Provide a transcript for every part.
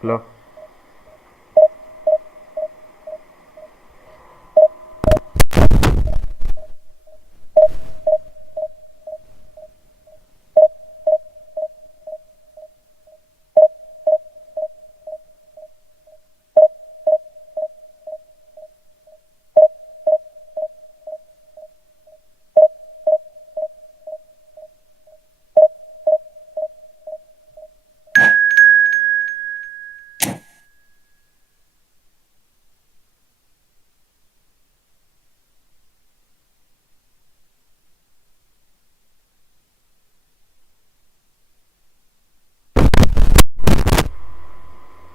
Hello.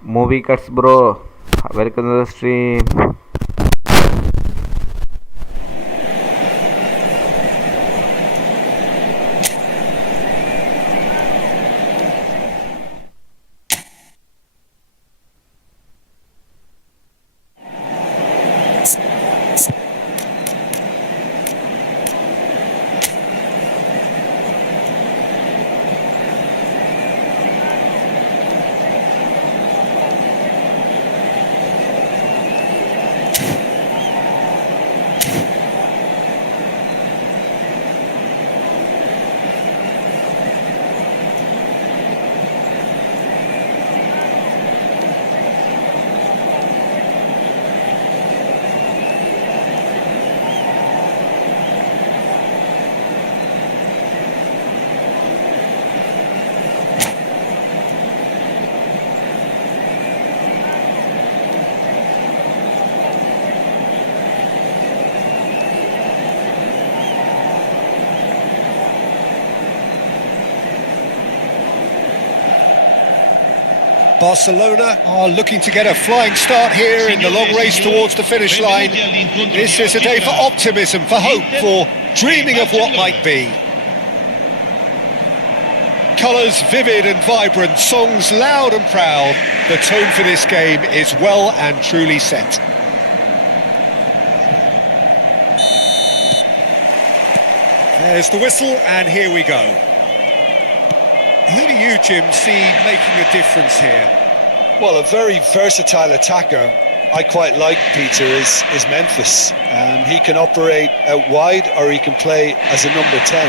Movie cuts, bro. Welcome to the stream. Barcelona are looking to get a flying start here in the long race towards the finish line. This is a day for optimism, for hope, for dreaming of what might be. Colours vivid and vibrant, songs loud and proud. The tone for this game is well and truly set. There's the whistle, and here we go. Who do you, Jim, see making a difference here? Well, a very versatile attacker I quite like, Peter, is Memphis. He can operate out wide or he can play as a number 10.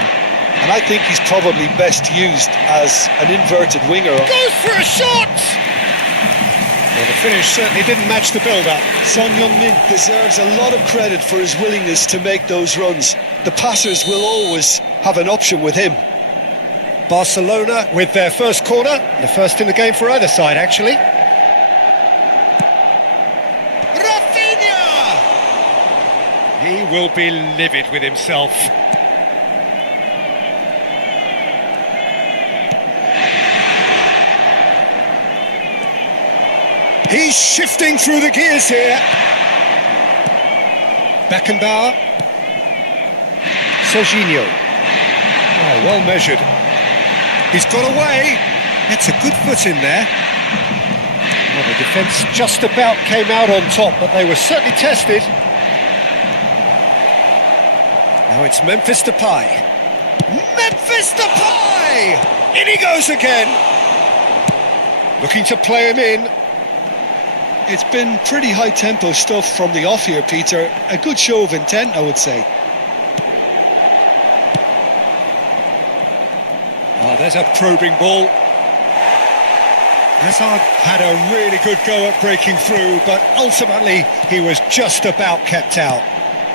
And I think he's probably best used as an inverted winger. Goes for a shot! Well, the finish certainly didn't match the build-up. Son Heung-min deserves a lot of credit for his willingness to make those runs. The passers will always have an option with him. Barcelona with their first corner, the first in the game for either side, actually. Rafinha! He will be livid with himself. He's shifting through the gears here. Beckenbauer. Jorginho. Oh, well measured. He's got away. That's a good foot in there. Well, the defence just about came out on top, but they were certainly tested. Now it's Memphis Depay. Memphis Depay! In he goes again. Looking to play him in. It's been pretty high-tempo stuff from the off here, Peter. A good show of intent, I would say. Oh, there's a probing ball. Hazard had a really good go at breaking through, but ultimately he was just about kept out.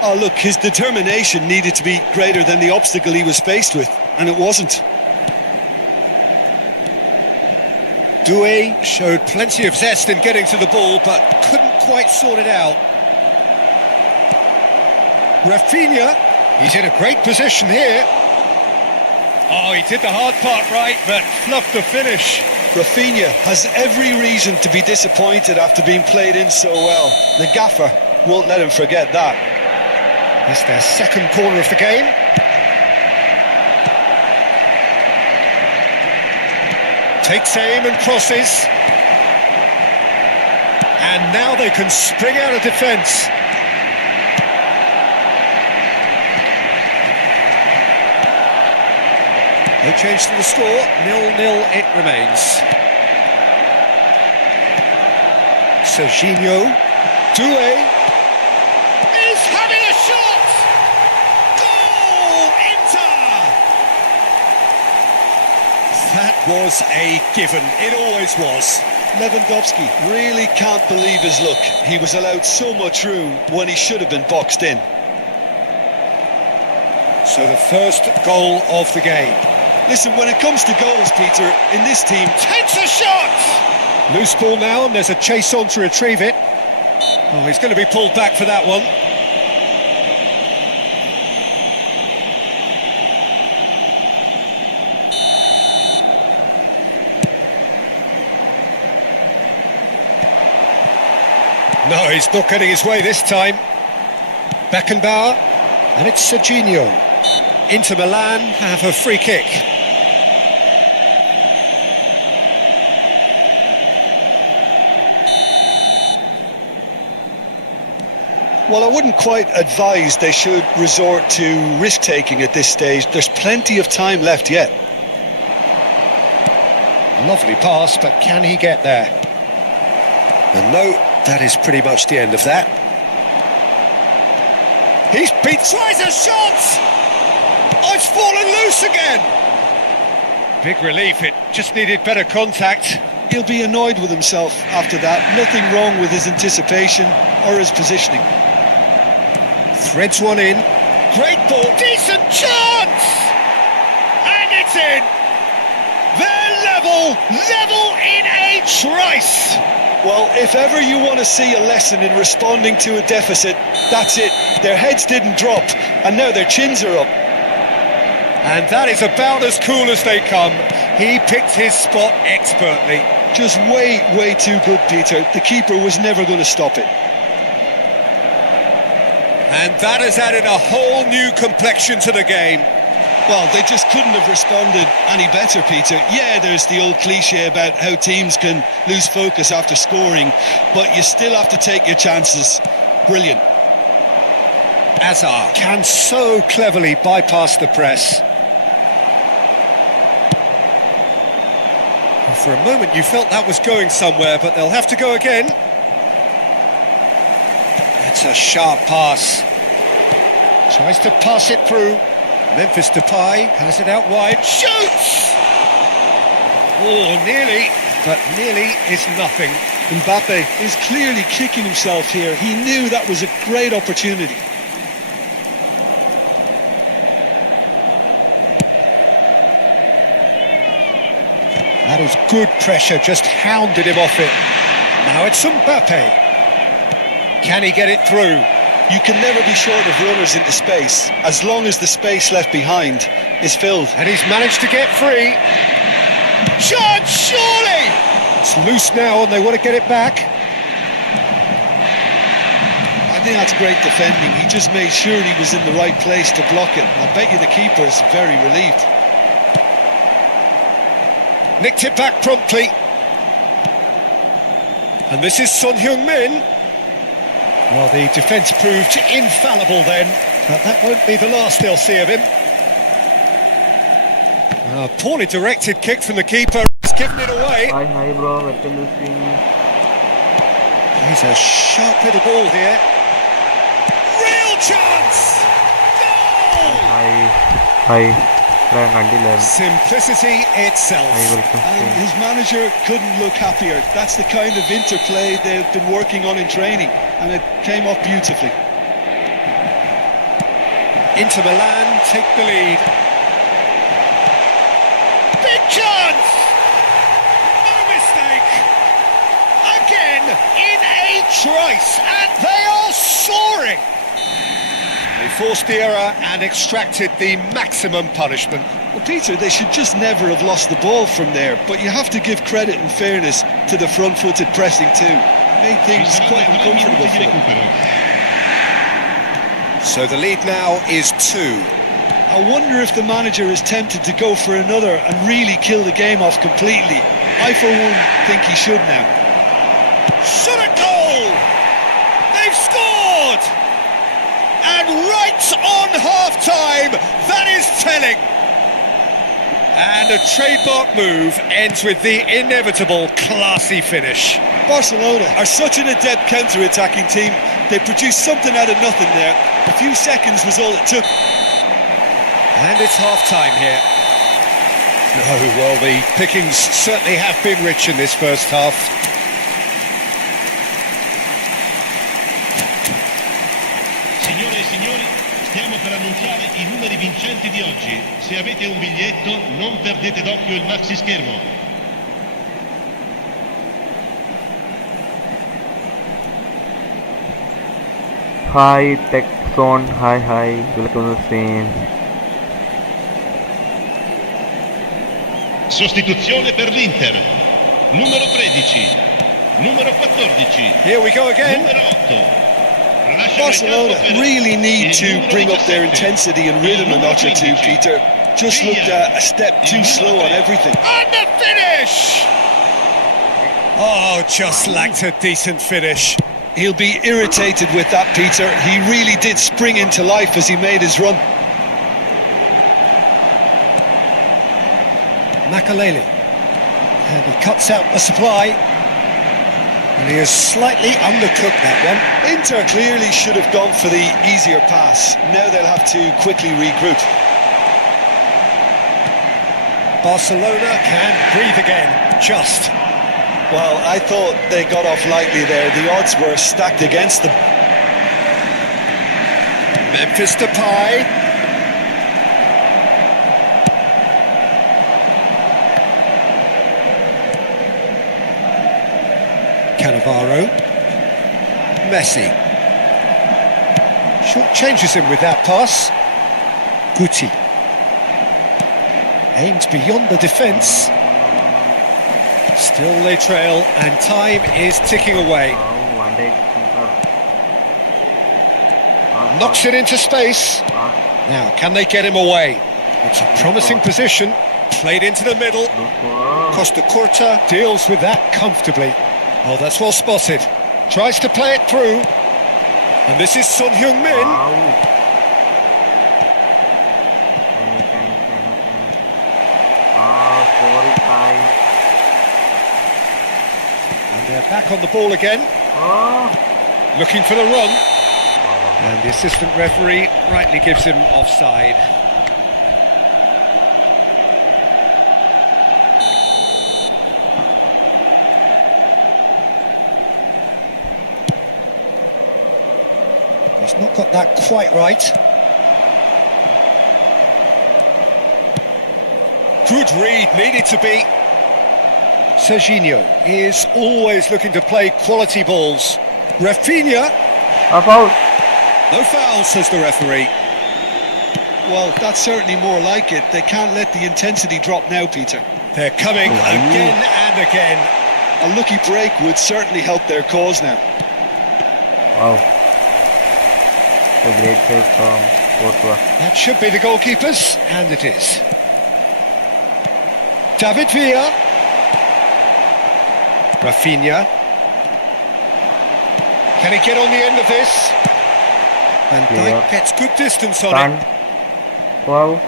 Oh, look, his determination needed to be greater than the obstacle he was faced with, and it wasn't. Doué showed plenty of zest in getting to the ball, but couldn't quite sort it out. Rafinha, he's in a great position here. Oh, he did the hard part right, but fluffed the finish. Rafinha has every reason to be disappointed after being played in so well. The gaffer won't let him forget that. It's their second corner of the game. Takes aim and crosses. And now they can spring out of defence. No change to the score, 0-0 it remains. Serginho, Doué is having a shot! Goal, Inter! That was a given, it always was. Lewandowski really can't believe his luck. He was allowed so much room when he should have been boxed in. So the first goal of the game. Listen, when it comes to goals, Peter, in this team... Takes a shot! Loose ball now, and there's a chase on to retrieve it. Oh, he's going to be pulled back for that one. No, he's not getting his way this time. Beckenbauer, and it's Serginho. Inter Milan have a free kick. Well, I wouldn't quite advise they should resort to risk-taking at this stage. There's plenty of time left yet. Lovely pass, but can he get there? And no, that is pretty much the end of that. He's beat, tries a shot! Oh, it's fallen loose again! Big relief, it just needed better contact. He'll be annoyed with himself after that. Nothing wrong with his anticipation or his positioning. Threads one in. Great ball. Decent chance! And it's in! They're level in a trice! Well, if ever you want to see a lesson in responding to a deficit, that's it. Their heads didn't drop, and now their chins are up. And that is about as cool as they come. He picked his spot expertly. Just way too good, Peter. The keeper was never going to stop it. And that has added a whole new complexion to the game. Well, they just couldn't have responded any better, Peter. Yeah, there's the old cliche about how teams can lose focus after scoring, but you still have to take your chances. Brilliant. Hazard can so cleverly bypass the press. And for a moment you felt that was going somewhere, but they'll have to go again. That's a sharp pass. Tries to pass it through. Memphis Depay has it out wide. Shoots! Oh, nearly, but nearly is nothing. Mbappe is clearly kicking himself here. He knew that was a great opportunity. That is good pressure, just hounded him off it. Now it's Mbappe. Can he get it through? You can never be short of runners into space, as long as the space left behind is filled. And he's managed to get free. Chance, surely! It's loose now and they want to get it back. I think that's great defending. He just made sure he was in the right place to block it. I bet you the keeper's very relieved. Nicked it back promptly. And this is Son Heung-min. Well, the defence proved infallible then, but that won't be the last they'll see of him. A poorly directed kick from the keeper. He's given it away. Hi bro, welcome to the stream. He's a sharp little ball here. Real chance! Goal! Hi. Simplicity itself. And his manager couldn't look happier. That's the kind of interplay they've been working on in training, and it came off beautifully. Inter Milan take the lead. Big chance! No mistake! Again, in a trice, and they are soaring! They forced the error and extracted the maximum punishment. Well, Peter, they should just never have lost the ball from there, but you have to give credit and fairness to the front-footed pressing too. Made things quite uncomfortable for them. So the lead now is 2. I wonder if the manager is tempted to go for another and really kill the game off completely. I, for one, think he should now. Shot a goal! They've scored! And right on half-time, that is telling. And a trademark move ends with the inevitable classy finish. Barcelona are such an adept counter-attacking team. They produced something out of nothing there. A few seconds was all it took. And it's half-time here. No, well, the pickings certainly have been rich in this first half. Signore e signori, stiamo per annunciare i numeri vincenti di oggi. Se avete un biglietto, non perdete d'occhio il maxi schermo. Hi Tech Zone, hi, welcome to the stream. Sostituzione per l'Inter. Numero 13. Numero 14. Here we go again. Numero 8. Barcelona really need to bring up their intensity and rhythm a notch or two, Peter. Just looked a step too slow on everything. And the finish! Oh, just lacked a decent finish. He'll be irritated with that, Peter. He really did spring into life as he made his run. Makalele. And he cuts out the supply. And he has slightly undercooked that one. Inter clearly should have gone for the easier pass. Now they'll have to quickly regroup. Barcelona can breathe again, just. Well, I thought they got off lightly there. The odds were stacked against them. Memphis Depay. Cannavaro. Messi. Short changes him with that pass. Guti. Aimed beyond the defence. Still they trail and time is ticking away. Knocks it into space. Now, can they get him away? It's a promising position. Played into the middle. Costa Curta deals with that comfortably. Oh, that's well spotted. Tries to play it through. And this is Son Heung-min. And they're back on the ball again. Looking for the run. And the assistant referee rightly gives him offside. He's not got that quite right. Good read, needed to be. Serginho is always looking to play quality balls. Rafinha. A foul. No foul, says the referee. Well, that's certainly more like it. They can't let the intensity drop now, Peter. They're coming again and again. A lucky break would certainly help their cause now. Wow. a great save from Courtois. That should be the goalkeepers, and it is. David Villa. Rafinha. Can he get on the end of this? And Clear. Dijk gets good distance on Son. it. Wow.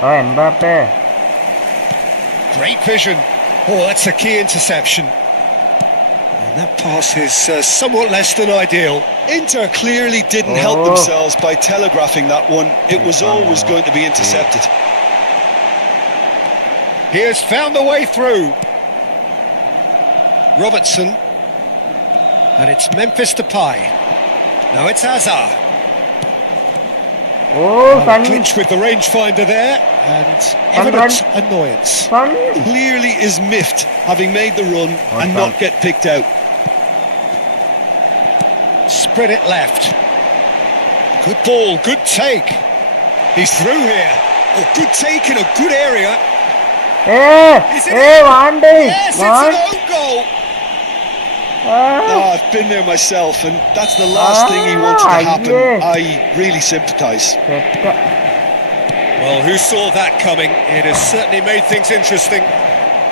Oh, Mbappe. Great vision. Oh, that's a key interception. And that pass is somewhat less than ideal. Inter clearly didn't help Oh. themselves by telegraphing that one. It was always going to be intercepted. He has found the way through. Robertson. And it's Memphis Depay. Now it's Hazard. Oh, A Son. clinch with the rangefinder there, and Run, evident annoyance. Son. Clearly is miffed having made the run and done. not get picked out. Spread it left. Good ball, good take. He's through here. Oh, good take in a good area. Hey, Is it hey, in? one day. Yes, it's One. an own goal. Oh, I've been there myself, and that's the last thing he wants to happen. yeah. I really sympathise. Well, who saw that coming? It has certainly made things interesting.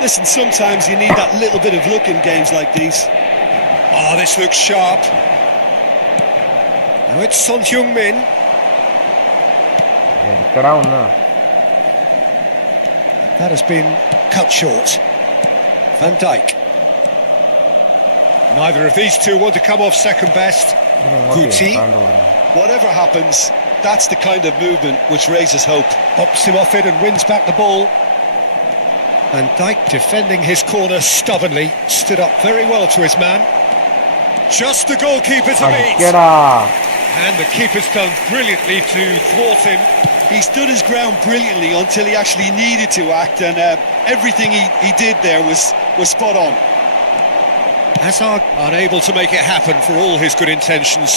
Listen, sometimes you need that little bit of luck in games like these. Oh, this looks sharp. Now it's Son Heung-min. എടുക്കടാ ഒന്ന്. That has been cut short. Van Dijk. Neither of these two want to come off second best. Guti Whatever happens, that's the kind of movement which raises hope. bumps him off it and wins back the ball. And Dijk, defending his corner stubbornly, stood up very well to his man. Just the goalkeeper to beat. അടിക്കടാ. And the keeper's done brilliantly to thwart him. He stood his ground brilliantly until he actually needed to act, and everything he did there was spot on. Hazard unable to make it happen for all his good intentions.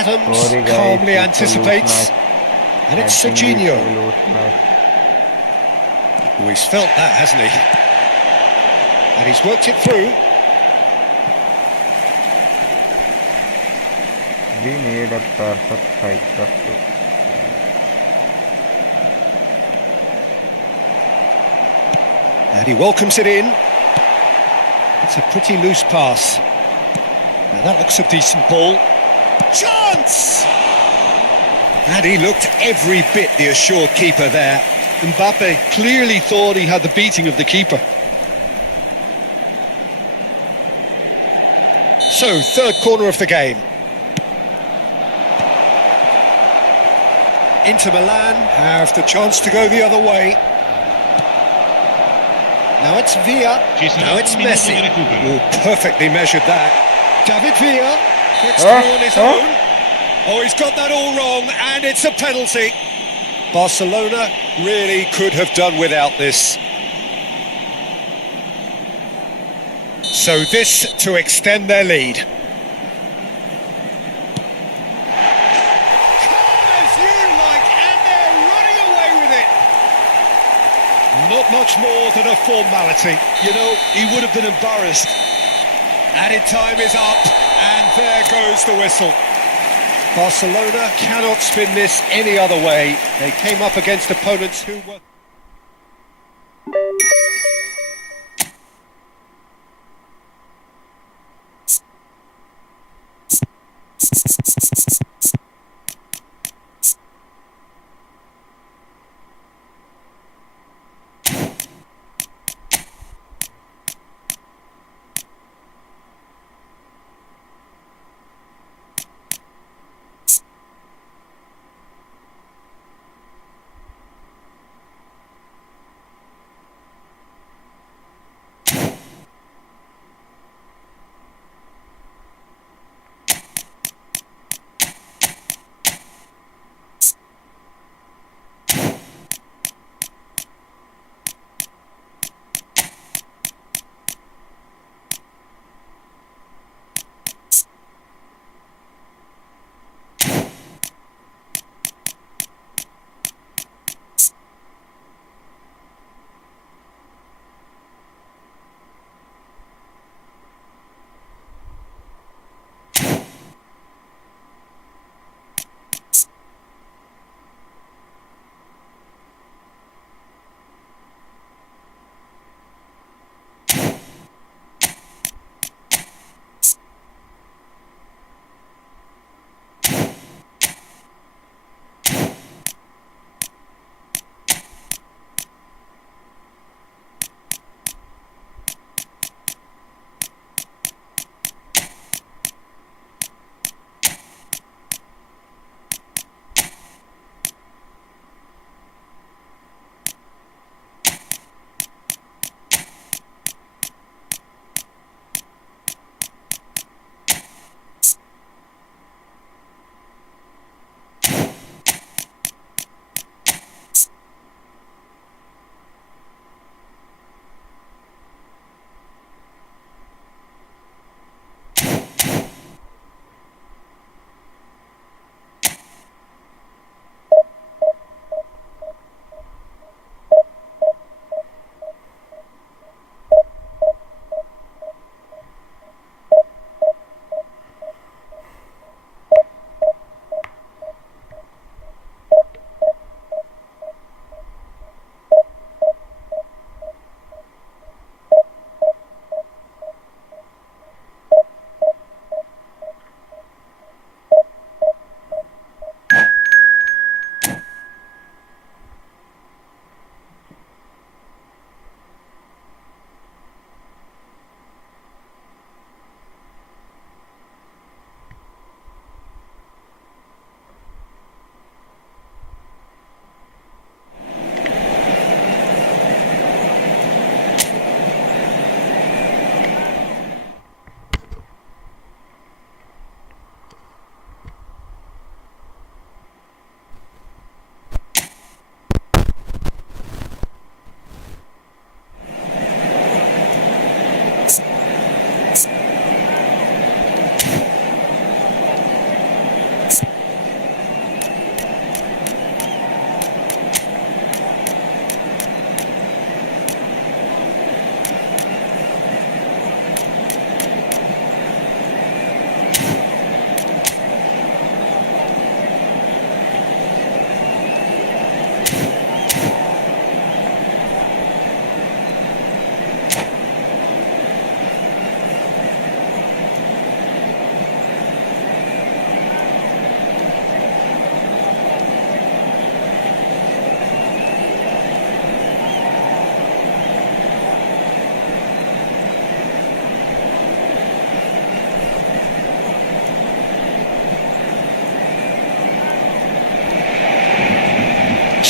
Adams Sorry, guys, calmly it's a anticipates. loose match. And it's I think Serginho. it's a loose match. Oh, he's felt that, hasn't he? And he's worked it through. We need a perfect striker too. And he welcomes it in. It's a pretty loose pass. Now that looks a decent ball. Chance! And he looked every bit the assured keeper there. Mbappe clearly thought he had the beating of the keeper. So, third corner of the game. Inter Milan have the chance to go the other way. Now it's Villa. Ci sarà Now un it's minuto Messi. di recupero. Oh, perfectly measured that. David Villa gets through on his own. Oh, he's got that all wrong, and it's a penalty. Barcelona really could have done without this. So this to extend their lead. As you like, and they're running away with it. Not much more than a formality. You know, he would have been embarrassed. Added time is up, and there goes the whistle. Barcelona cannot spin this any other way. They came up against opponents who were...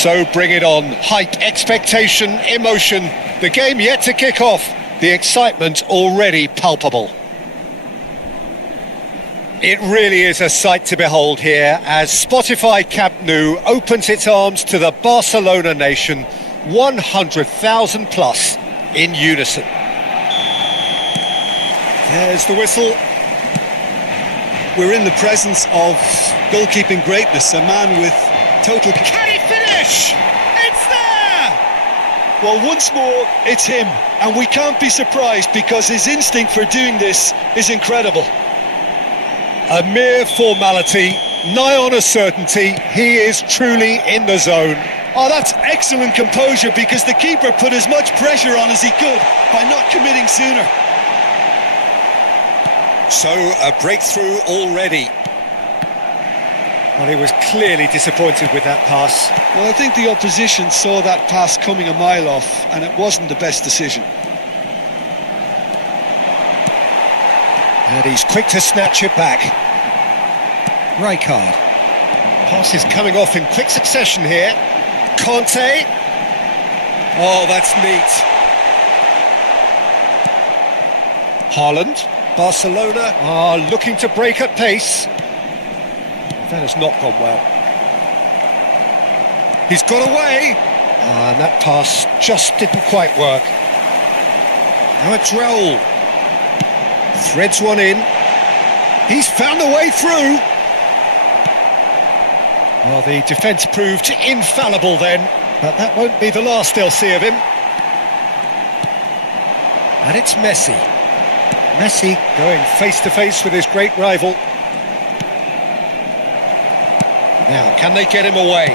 So bring it on. Hype, expectation, emotion. The game yet to kick off. The excitement already palpable. It really is a sight to behold here as Spotify Camp Nou opens its arms to the Barcelona nation, 100,000 plus in unison. There's the whistle. We're in the presence of goalkeeping greatness, a man with total... Can he finish? It's there! Well, once more, it's him, and we can't be surprised because his instinct for doing this is incredible. A mere formality, nigh on a certainty, he is truly in the zone. Oh, that's excellent composure because the keeper put as much pressure on as he could by not committing sooner. So, a breakthrough already. Well, he was clearly disappointed with that pass. Well, I think the opposition saw that pass coming a mile off, and it wasn't the best decision. And he's quick to snatch it back. Rijkaard. Pass is coming off in quick succession here. Conte. Oh, that's neat. Haaland. Barcelona are looking to break at pace. That has not gone well. He's got away. And that pass just didn't quite work. Now it's Raul. Threads one in. He's found a way through. Well, the defence proved infallible then, but that won't be the last they'll see of him. And it's Messi. Messi going face-to-face with his great rival. Now, can they get him away?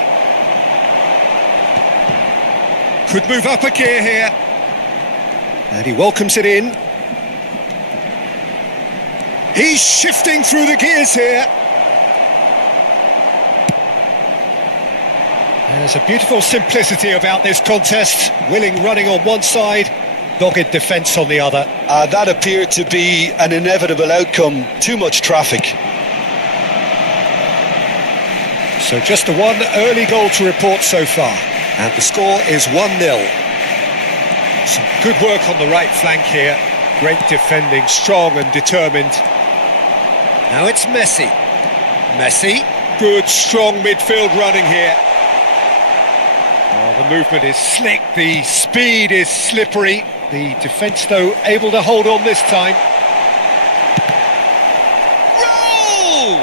Could move up a gear here. And he welcomes it in. He's shifting through the gears here. There's a beautiful simplicity about this contest. Willing running on one side, dogged defence on the other. That appeared to be an inevitable outcome. Too much traffic. So just the one early goal to report so far. And the score is 1-0. Some good work on the right flank here. Great defending, strong and determined. Now it's Messi. Messi, good strong midfield running here. Oh, the movement is slick, the speed is slippery. The defence, though, able to hold on this time. Roll!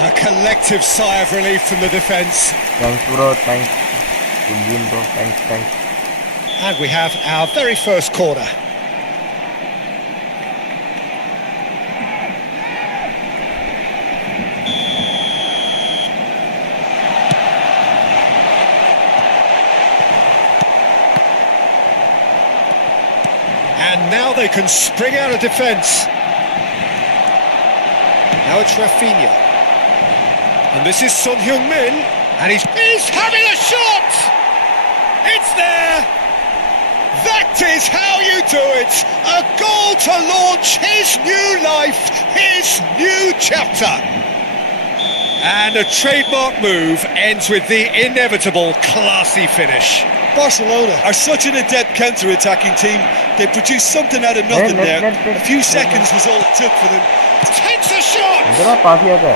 A collective sigh of relief from the defence. Thanks, bro. Thanks. Good game, bro. Thanks. And we have our very first corner. And now they can spring out of defence. Now it's Rafinha. And this is Son Heung-min. And he's having a shot! It's there! That is how you do it! A goal to launch his new life, his new chapter. And a trademark move ends with the inevitable classy finish. Barcelona are such an adept counter-attacking team. They produced something out of nothing there. A few seconds was all it took for them. Takes a shot! इधर पास किया था.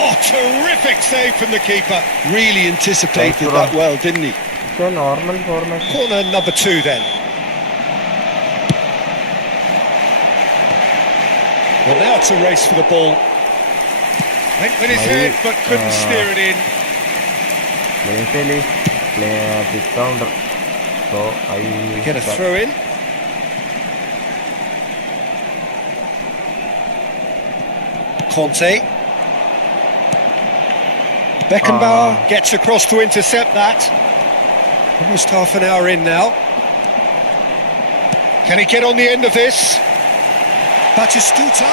Oh, terrific save from the keeper. Really anticipated that well, didn't he? It's a normal format. Corner number 2 then. Well, now it's a race for the ball. Went with his head, but couldn't steer it in. Initially, play this round, so I Get a throw in. Conte. Beckenbauer gets across to intercept that. Almost half an hour in now. Can he get on the end of this? Batistuta.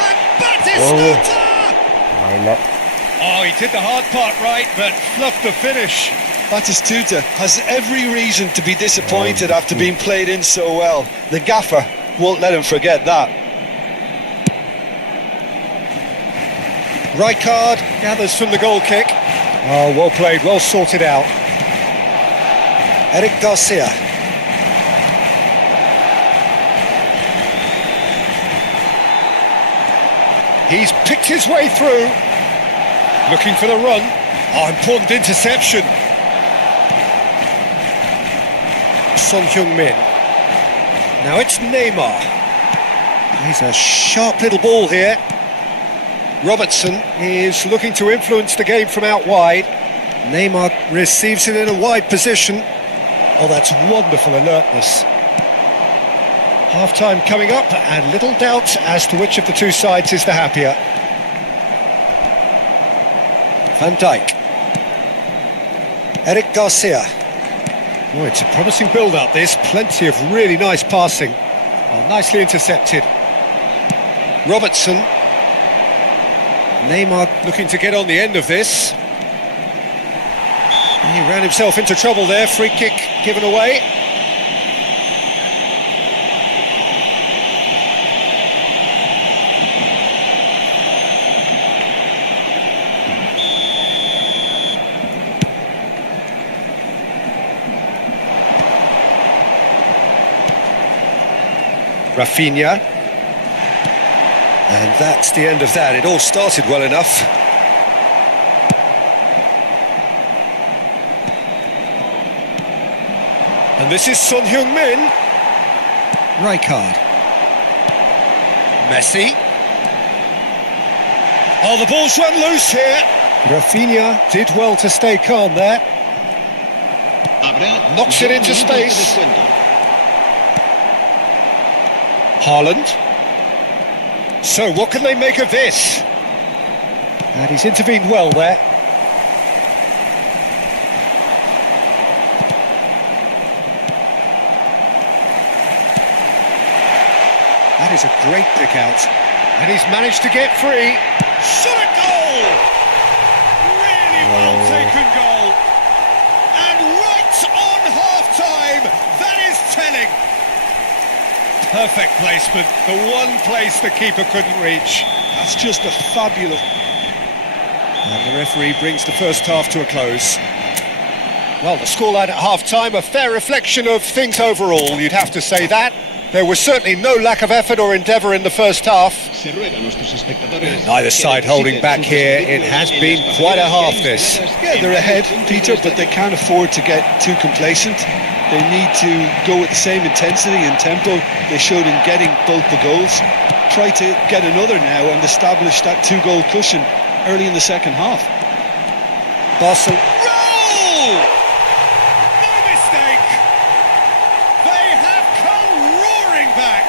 And Batistuta! my luck. Oh, he did the hard part right, but fluffed the finish. Batistuta has every reason to be disappointed after being played in so well. The gaffer won't let him forget that. Rijkaard gathers from the goal kick. Oh, well played, well sorted out. Eric Garcia. He's picked his way through. Looking for the run. Oh, important interception. Son Heung-min. Now it's Neymar. He's a sharp little ball here. Robertson is looking to influence the game from out wide. Neymar receives it in a wide position. Oh, that's wonderful alertness. Half-time coming up, and little doubt as to which of the two sides is the happier. Van Dijk. Eric Garcia. Oh, it's a promising build-up, this. Plenty of really nice passing. Oh, nicely intercepted. Robertson. Neymar looking to get on the end of this. He ran himself into trouble there. Free kick given away. Rafinha. And that's the end of that. It all started well enough. And this is Son Heung-min. Rijkaard. Messi. Oh, the ball's run loose here. Rafinha did well to stay calm there. Knocks it into space. Haaland. So, what can they make of this? And he's intervened well there. That is a great pick out. And he's managed to get free. Shot a goal! Really well taken goal. And right on half-time, that is telling. Perfect placement, the one place the keeper couldn't reach. That's just a fabulous... And the referee brings the first half to a close. Well, the scoreline at half-time, a fair reflection of things overall, you'd have to say that. There was certainly no lack of effort or endeavour in the first half. Neither side holding back here. It has been quite a half, this. Yeah, they're ahead, Peter, but they can't afford to get too complacent. They need to go with the same intensity and tempo they showed in getting both the goals. Try to get another now and establish that two-goal cushion early in the second half. Barcelona. Roll! No mistake! They have come roaring back!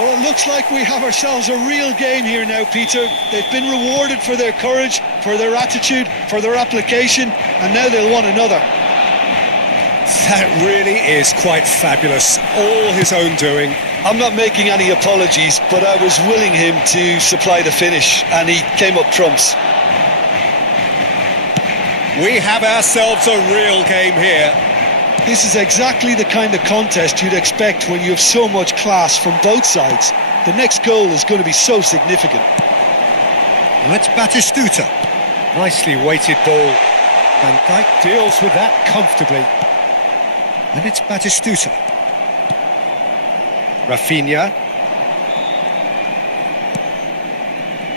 Well, it looks like we have ourselves a real game here now, Peter. They've been rewarded for their courage, for their attitude, for their application, and now they'll want another. That really is quite fabulous. All his own doing. I'm not making any apologies, but I was willing him to supply the finish, and he came up trumps. We have ourselves a real game here. This is exactly the kind of contest you'd expect when you have so much class from both sides. The next goal is going to be so significant. That's Batistuta. Nicely weighted ball. Van Dijk deals with that comfortably. And it's Batistuta. Rafinha.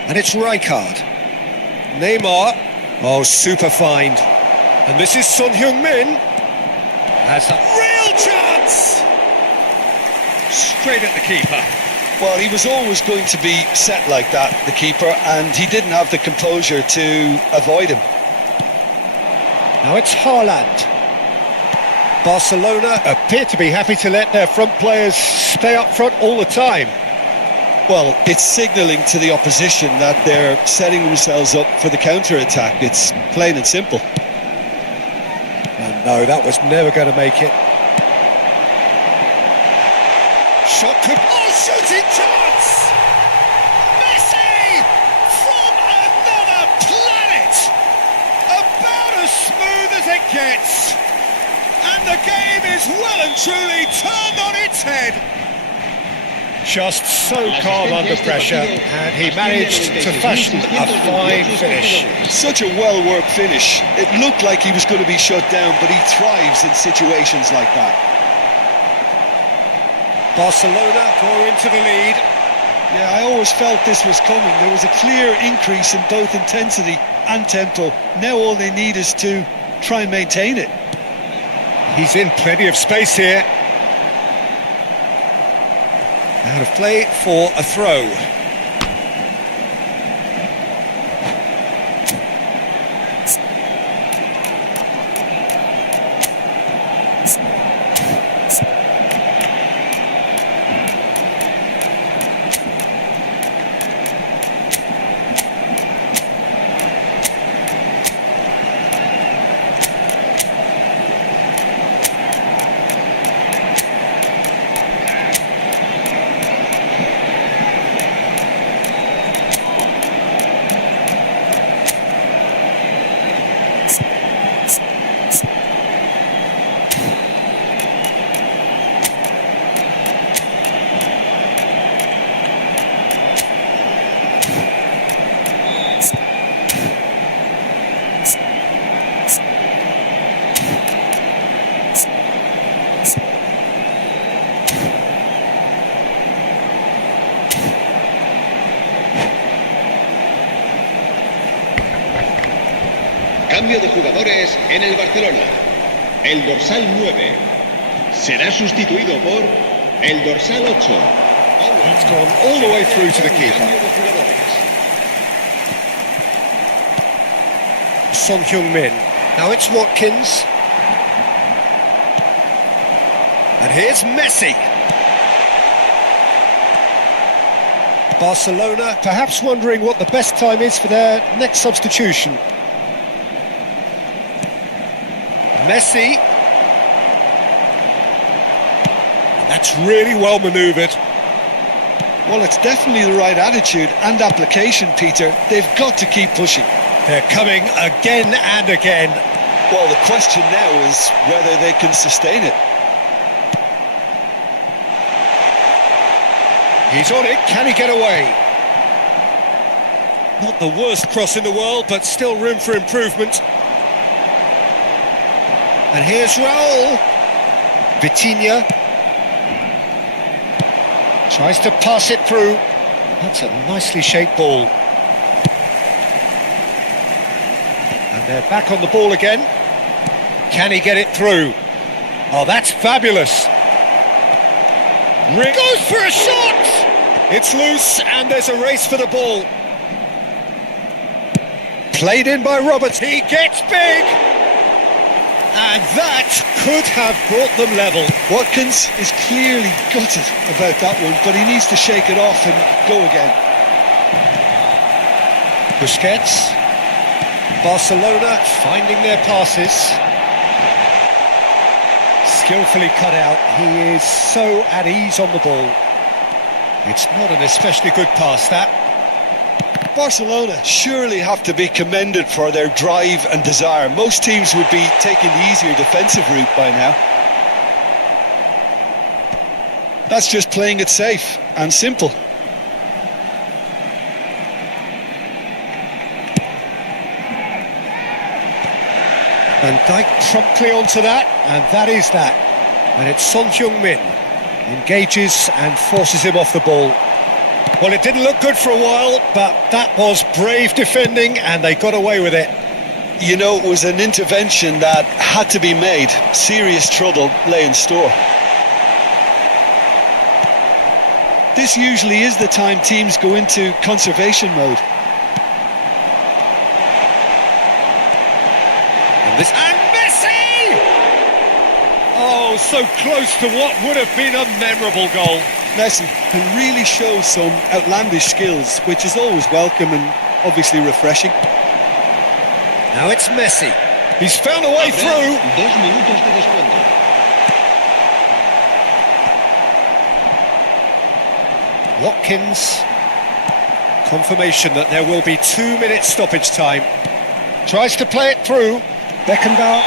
And it's Rijkaard. Neymar. Oh, super find. And this is Son Heung-min. Has a real chance! Straight at the keeper. Well, he was always going to be set like that, the keeper, and he didn't have the composure to avoid him. Now it's Haaland. Barcelona appear to be happy to let their front players stay up front all the time. Well, it's signalling to the opposition that they're setting themselves up for the counter-attack. It's plain and simple. And no, that was never going to make it. Shot could... Oh, shooting chance! Messi! From another planet! About as smooth as it gets. And the game is well and truly turned on its head. Just so calm under pressure, and he managed to fashion a fine finish. Such a well-worked finish. It looked like he was going to be shut down, but he thrives in situations like that. Barcelona go into the lead. Yeah, I always felt this was coming. There was a clear increase in both intensity and tempo. Now all they need is to try and maintain it. He's in plenty of space here. Out of play for a throw. Cambio de jugadores en el Barcelona. El dorsal 9 será sustituido por el dorsal 8. It's gone all the way through to the keeper. Cambio de jugadores. Son Heung-min. Now it's Watkins. And here's Messi. Barcelona perhaps wondering what the best time is for their next substitution. Messi. That's really well manoeuvred. Well, it's definitely the right attitude and application, Peter. They've got to keep pushing. They're coming again and again. Well, the question now is whether they can sustain it. He's on it, can he get away? Not the worst cross in the world, but still room for improvement. And here's Raul. Vitinha. Tries to pass it through. That's a nicely shaped ball. And they're back on the ball again. Can he get it through? Oh, that's fabulous. Goes for a shot! It's loose and there's a race for the ball. Played in by Roberts. He gets big! And that could have brought them level. Watkins is clearly gutted about that one, but he needs to shake it off and go again. Busquets. Barcelona finding their passes. Skillfully cut out. He is so at ease on the ball. It's not an especially good pass, that. Barcelona surely have to be commended for their drive and desire. Most teams would be taking the easier defensive route by now. That's just playing it safe and simple. And Dijk promptly onto that, and that is that. And it's Son Heung-min. Engages and forces him off the ball. Well, it didn't look good for a while, but that was brave defending and they got away with it. You know, it was an intervention that had to be made. Serious trouble lay in store. This usually is the time teams go into conservation mode. And Messi! Oh, so close to what would have been a memorable goal. Messi can really show some outlandish skills, which is always welcome and obviously refreshing. Now it's Messi. He's found a way through. 2 minutos de descuento. Watkins. Confirmation that there will be 2 minutes stoppage time. Tries to play it through. Beckenbauer.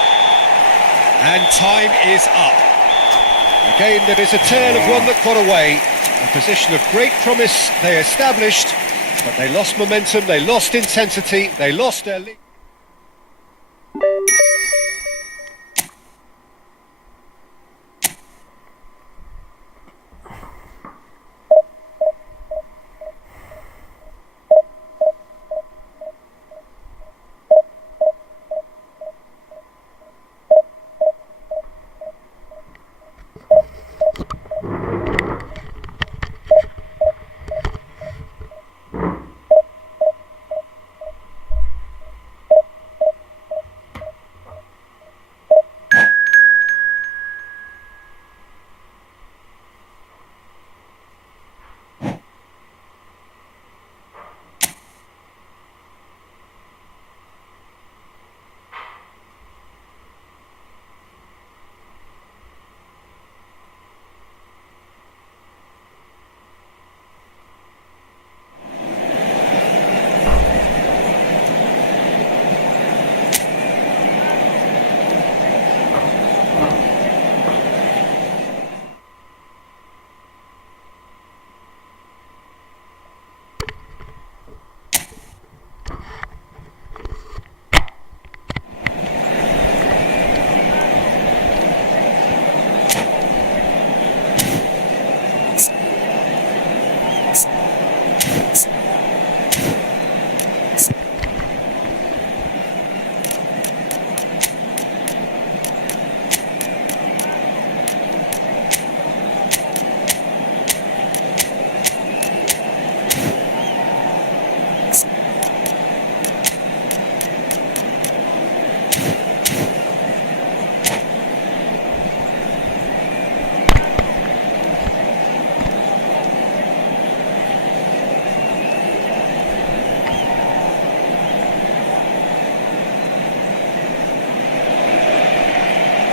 And time is up. Again, there is a tale of one that got away. A position of great promise they established, but they lost momentum, they lost intensity, they lost their lead.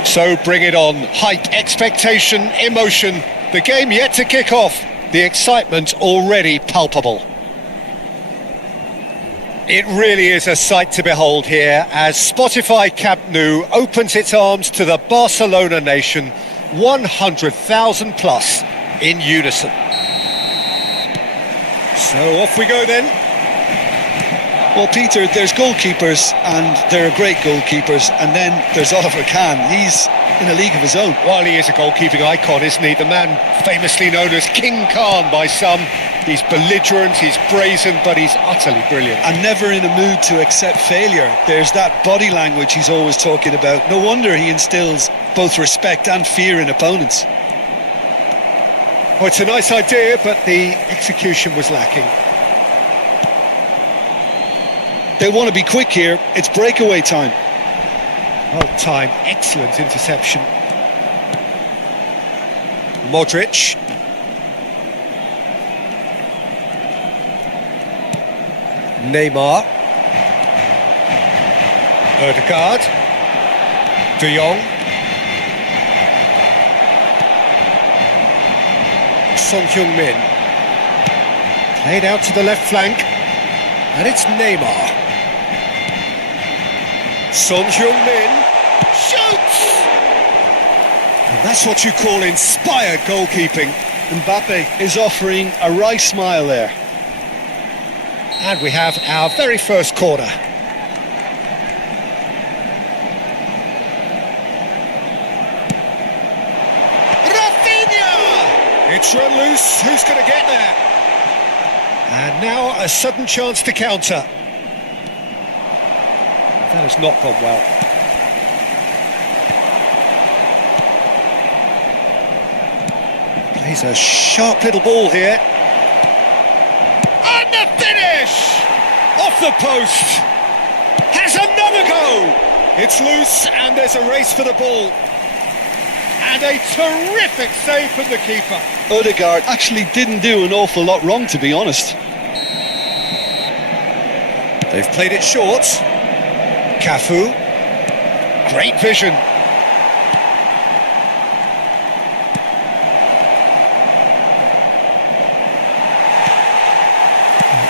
So bring it on. Hype, expectation, emotion. The game yet to kick off. The excitement already palpable. It really is a sight to behold here as Spotify Camp Nou opens its arms to the Barcelona nation, 100,000 plus in unison. So off we go then. Well, Peter, there's goalkeepers, and there are great goalkeepers, and then there's Oliver Kahn. He's in a league of his own. While he is a goalkeeping icon, isn't he? The man famously known as King Khan by some. He's belligerent, he's brazen, but he's utterly brilliant. And never in a mood to accept failure. There's that body language he's always talking about. No wonder he instills both respect and fear in opponents. Oh, it's a nice idea, but the execution was lacking. They want to be quick here. It's breakaway time. Well timed, excellent interception. Modric. Neymar. Ødegaard. De Jong. Son Heung-min. Played out to the left flank. And it's Neymar. Son Heung-min shoots! And that's what you call inspired goalkeeping. Mbappe is offering a wry smile there. And we have our very first corner. Rafinha! It's run loose. Who's going to get there? And now a sudden chance to counter. That has not gone well. Plays a sharp little ball here. And the finish! Off the post. Has another go. It's loose and there's a race for the ball. And a terrific save from the keeper. Ødegaard actually didn't do an awful lot wrong, to be honest. They've played it short. Cafu. Great vision.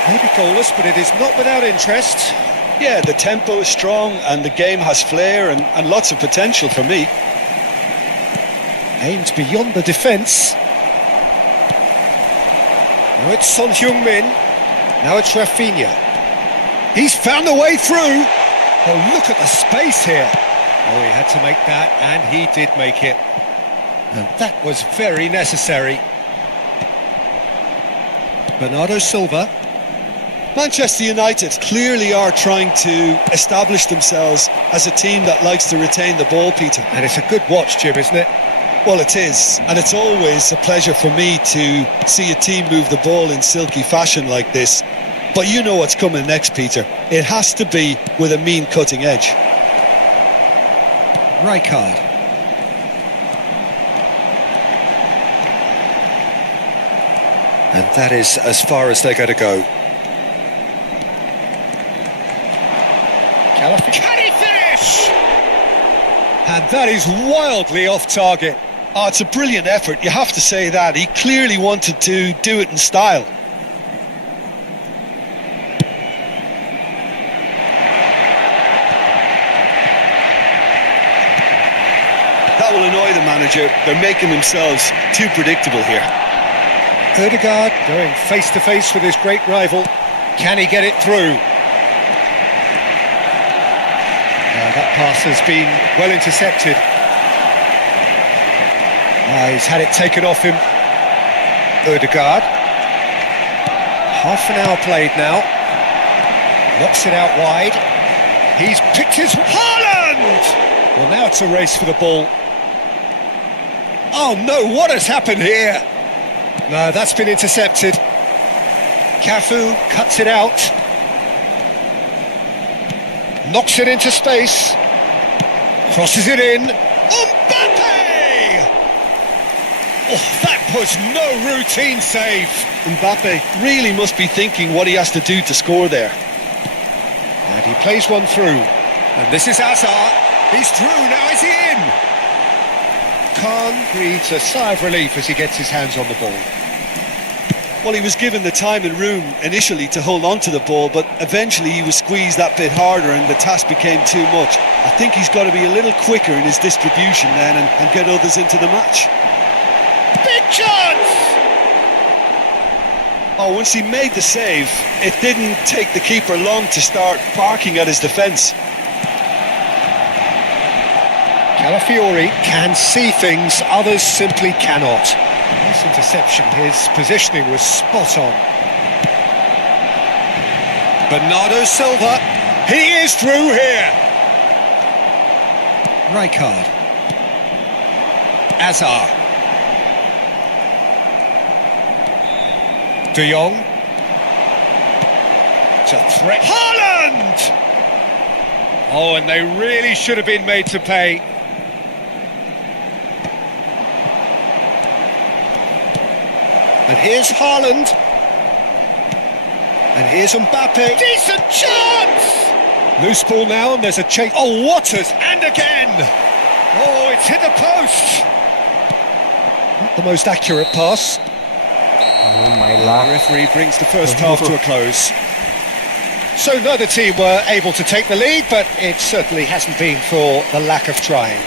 Maybe goalless, but it is not without interest. Yeah, the tempo is strong and the game has flair and lots of potential for me. Aimed beyond the defence. Now it's Son Heung-min. Now it's Rafinha. He's found the way through. Oh, look at the space here. Oh, he had to make that, and he did make it. And that was very necessary. Bernardo Silva. Manchester United clearly are trying to establish themselves as a team that likes to retain the ball, Peter. And it's a good watch, Jim, isn't it? Well, it is, and it's always a pleasure for me to see a team move the ball in silky fashion like this. But you know what's coming next, Peter. It has to be with a mean cutting edge. Rijkaard. And that is as far as they're going to go. Can he finish? And that is wildly off target. Oh, it's a brilliant effort, you have to say that. He clearly wanted to do it in style. That will annoy the manager. They're making themselves too predictable here. Ødegaard going face-to-face with his great rival. Can he get it through? That pass has been well intercepted. He's had it taken off him. Ødegaard. Half an hour played now. Knocks it out wide. He's picked his... Haaland! Well, now it's a race for the ball. Oh no, what has happened here? No, that's been intercepted. Cafu cuts it out. Knocks it into space. Crosses it in. Mbappe! Oh, that was no routine save. Mbappe really must be thinking what he has to do to score there. And he plays one through. And this is Hazard. He's through, now is he in? Khan breathes a sigh of relief as he gets his hands on the ball. Well, he was given the time and room initially to hold on to the ball, but eventually he was squeezed that bit harder and the task became too much. I think he's got to be a little quicker in his distribution then and get others into the match. Big chance! Oh, once he made the save, it didn't take the keeper long to start barking at his defence. Calafiori can see things others simply cannot. Nice interception, his positioning was spot on. Bernardo Silva, he is through here. Rijkaard. Hazard. De Jong. It's a threat. Haaland! Oh, and they really should have been made to pay. And here's Haaland. And here's Mbappe. Decent chance! Loose ball now, and there's a chase. Oh, Waters, and again! Oh, it's hit the post! Not the most accurate pass. Oh my The lord. referee brings the first half to a close. So neither team were able to take the lead, but it certainly hasn't been for the lack of trying.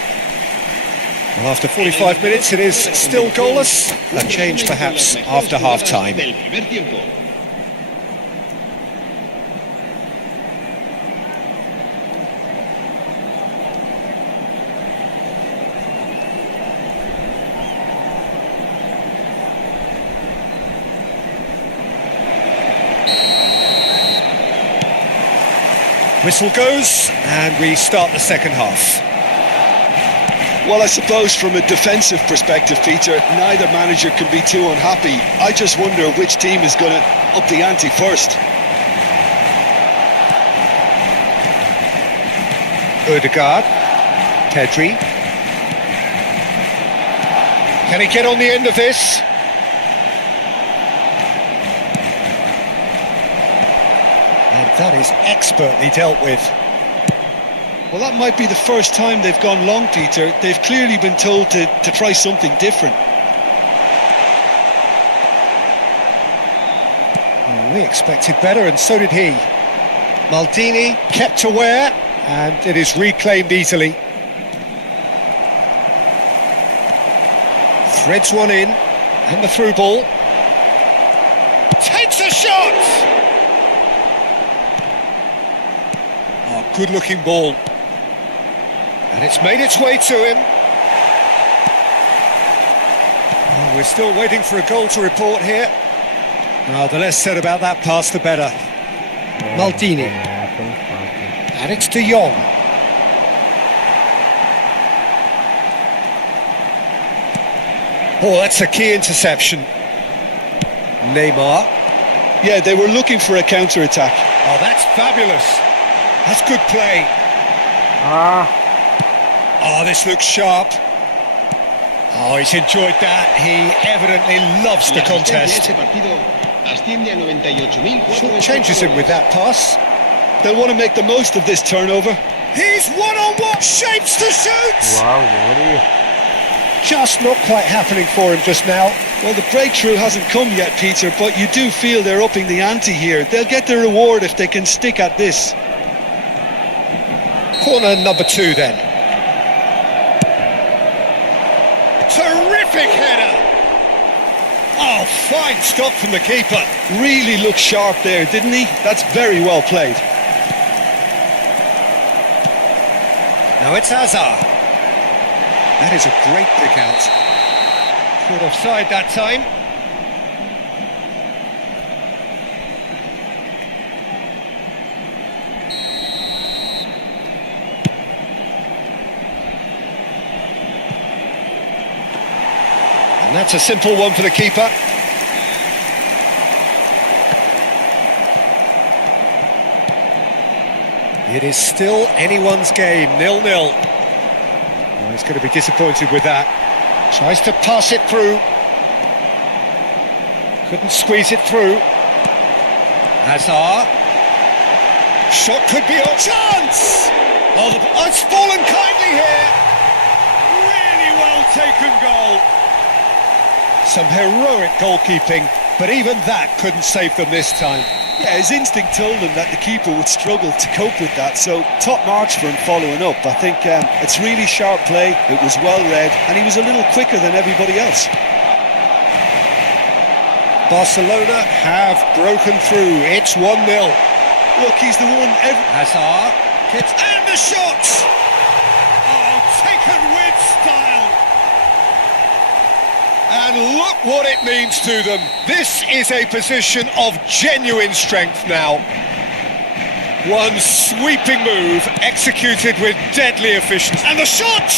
Well, after 45 minutes, it is still goalless. A change perhaps after half-time. Whistle goes, and we start the second half. Well, I suppose from a defensive perspective, Peter, neither manager can be too unhappy. I just wonder which team is going to up the ante first. Ødegaard. Pedri. Can he get on the end of this? And that is expertly dealt with. Well, that might be the first time they've gone long, Peter. They've clearly been told to try something different. Well, we expected better, and so did he. Maldini kept aware, and it is reclaimed easily. Threads one in, and the through ball. shot! Oh, good-looking ball. And it's made its way to him. Oh, we're still waiting for a goal to report here. Oh, the less said about that pass, the better. Maldini. And it's De Jong. Oh, that's a key interception. Neymar. Yeah, they were looking for a counter-attack. Oh, that's fabulous. That's good play. Oh, this looks sharp. Oh, he's enjoyed that. He evidently loves the contest. Short changes him with that pass. They'll want to make the most of this turnover. He's one-on-one, shapes to shoot! Wow, really? Just not quite happening for him just now. Well, the breakthrough hasn't come yet, Peter, but you do feel they're upping the ante here. They'll get their reward if they can stick at this. Corner number 2 then. Terrific header! Oh, fine stop from the keeper. Really looked sharp there, didn't he? That's very well played. Now it's Hazard. That is a great pick out. Caught offside that time. And that's a simple one for the keeper. It is still anyone's game, 0-0. Oh, he's going to be disappointed with that. Tries to pass it through. Couldn't squeeze it through. Hazard. Shot could be a chance! Oh, it's fallen kindly here. Really well taken goal. Some heroic goalkeeping, but even that couldn't save them this time. Yeah, his instinct told him that the keeper would struggle to cope with that, so top marks for him following up. I think it's really sharp play, it was well read, and he was a little quicker than everybody else. Barcelona have broken through, it's 1-0. Look, he's the one... Hazard, and the shot! Oh, taken with style! And look what it means to them. This is a position of genuine strength now. One sweeping move, executed with deadly efficiency. And the shot!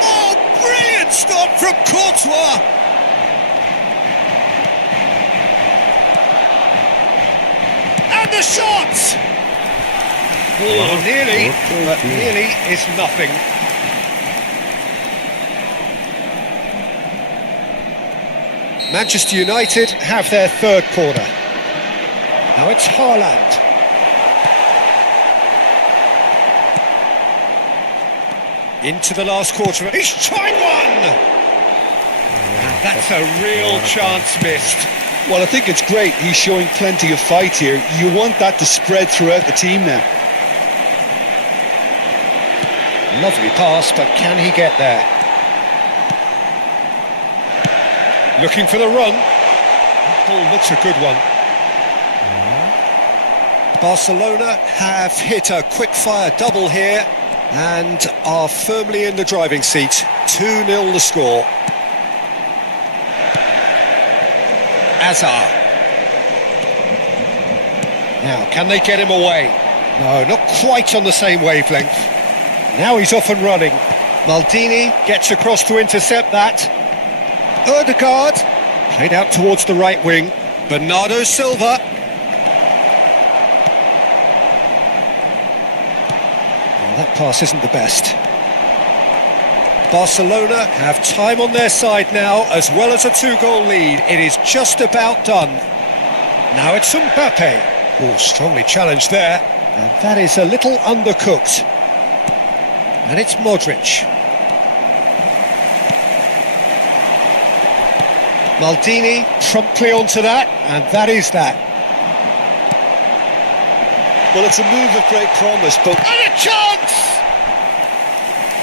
Oh, brilliant stop from Courtois! And the shot! Oh, nearly, but nearly is nothing. Manchester United have their third corner. Now it's Haaland. Into the last quarter. He's tried one! And that's a real chance missed. Well, I think it's great. He's showing plenty of fight here. You want that to spread throughout the team now. Lovely pass, but can he get there? Looking for the run. That ball looks a good one. Barcelona have hit a quick-fire double here and are firmly in the driving seat. 2-0 the score. Hazard. Now, can they get him away? No, not quite on the same wavelength. Now he's off and running. Maldini gets across to intercept that. Ødegaard, played out towards the right wing. Bernardo Silva. Oh, that pass isn't the best. Barcelona have time on their side now, as well as a 2-goal lead. It is just about done. Now it's Mbappe. Oh, strongly challenged there. And that is a little undercooked. And it's Modric. Maldini promptly onto that, and that is that. Well, it's a move of great promise, but... And a chance!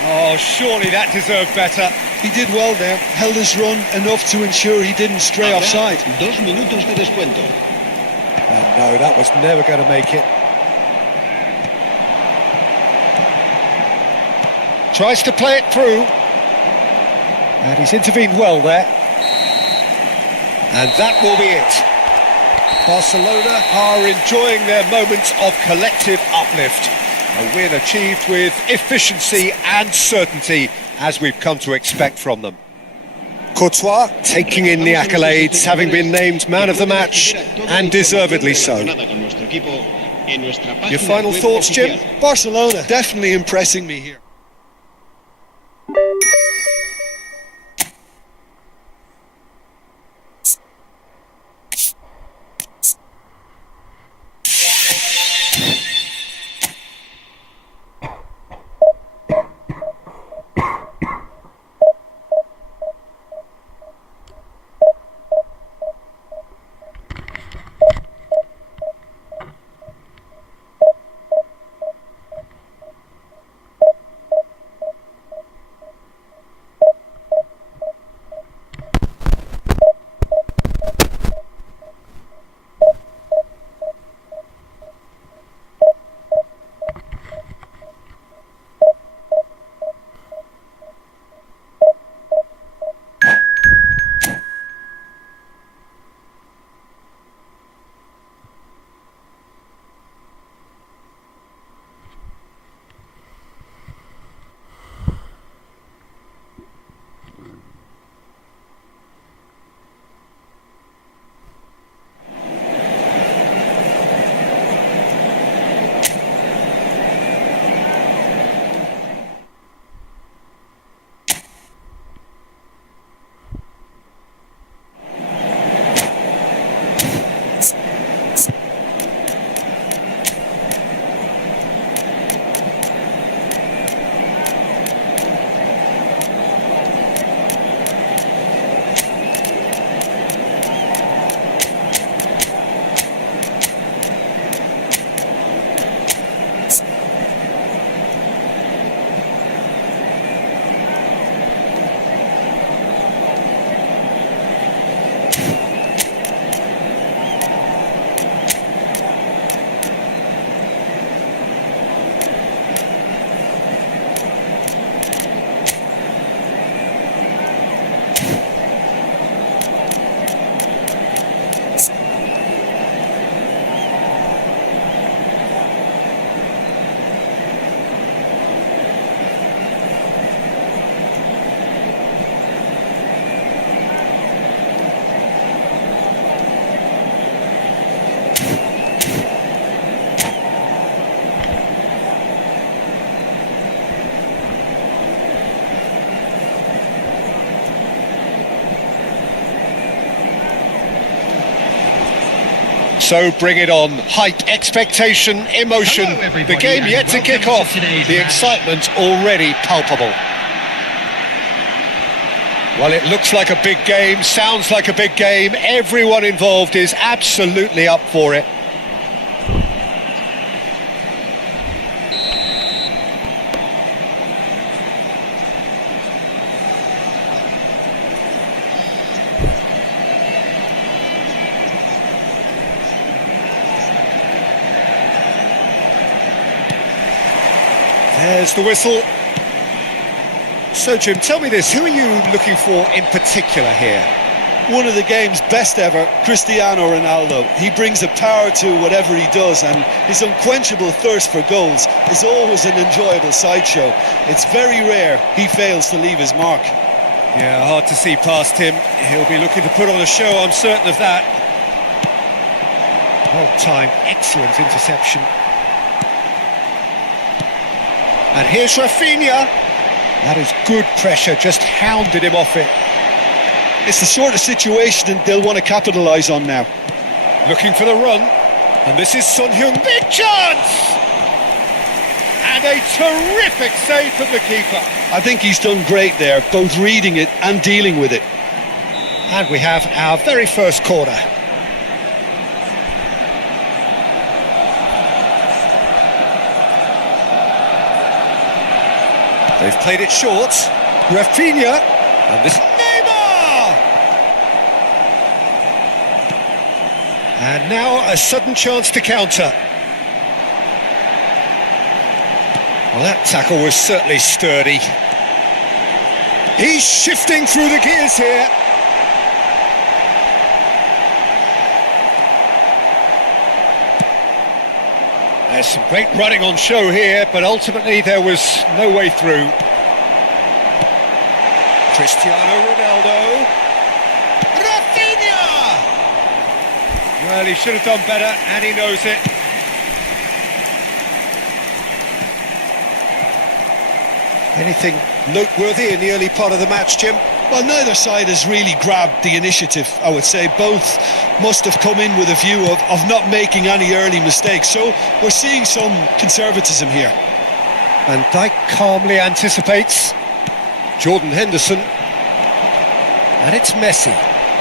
Oh, surely that deserved better. He did well there, held his run enough to ensure he didn't stray offside. 2 minutos de descuento. No, that was never going to make it. Tries to play it through. And he's intervened well there. And that will be it. Barcelona are enjoying their moments of collective uplift. A win achieved with efficiency and certainty, as we've come to expect from them. Courtois taking in the accolades, having been named man of the match, and deservedly so. Your final thoughts, Jim? Barcelona definitely impressing me here. So bring it on. Hype, expectation, emotion. The game yet to kick off. The excitement already palpable. Well, it looks like a big game, sounds like a big game. Everyone involved is absolutely up for it. There's the whistle. So, Jim, tell me this, who are you looking for in particular here? One of the game's best ever, Cristiano Ronaldo. He brings a power to whatever he does, and his unquenchable thirst for goals is always an enjoyable sideshow. It's very rare he fails to leave his mark. Yeah, hard to see past him. He'll be looking to put on a show, I'm certain of that. Well timed, excellent interception. And here's Rafinha. That is good pressure, just hounded him off it. It's the sort of situation they'll want to capitalise on now. Looking for the run. And this is Son Heung. Big chance! And a terrific save from the keeper. I think he's done great there, both reading it and dealing with it. And we have our very first corner. They've played it short. Rafinha. And this Neymar! And now a sudden chance to counter. Well, that tackle was certainly sturdy. He's shifting through the gears here. There's some great running on show here, but ultimately there was no way through. Cristiano Ronaldo. Rafinha! Well, he should have done better, and he knows it. Anything noteworthy in the early part of the match, Jim? Well, neither side has really grabbed the initiative, I would say. Both must have come in with a view of not making any early mistakes. So we're seeing some conservatism here. Van Dijk calmly anticipates. Jordan Henderson. And it's Messi.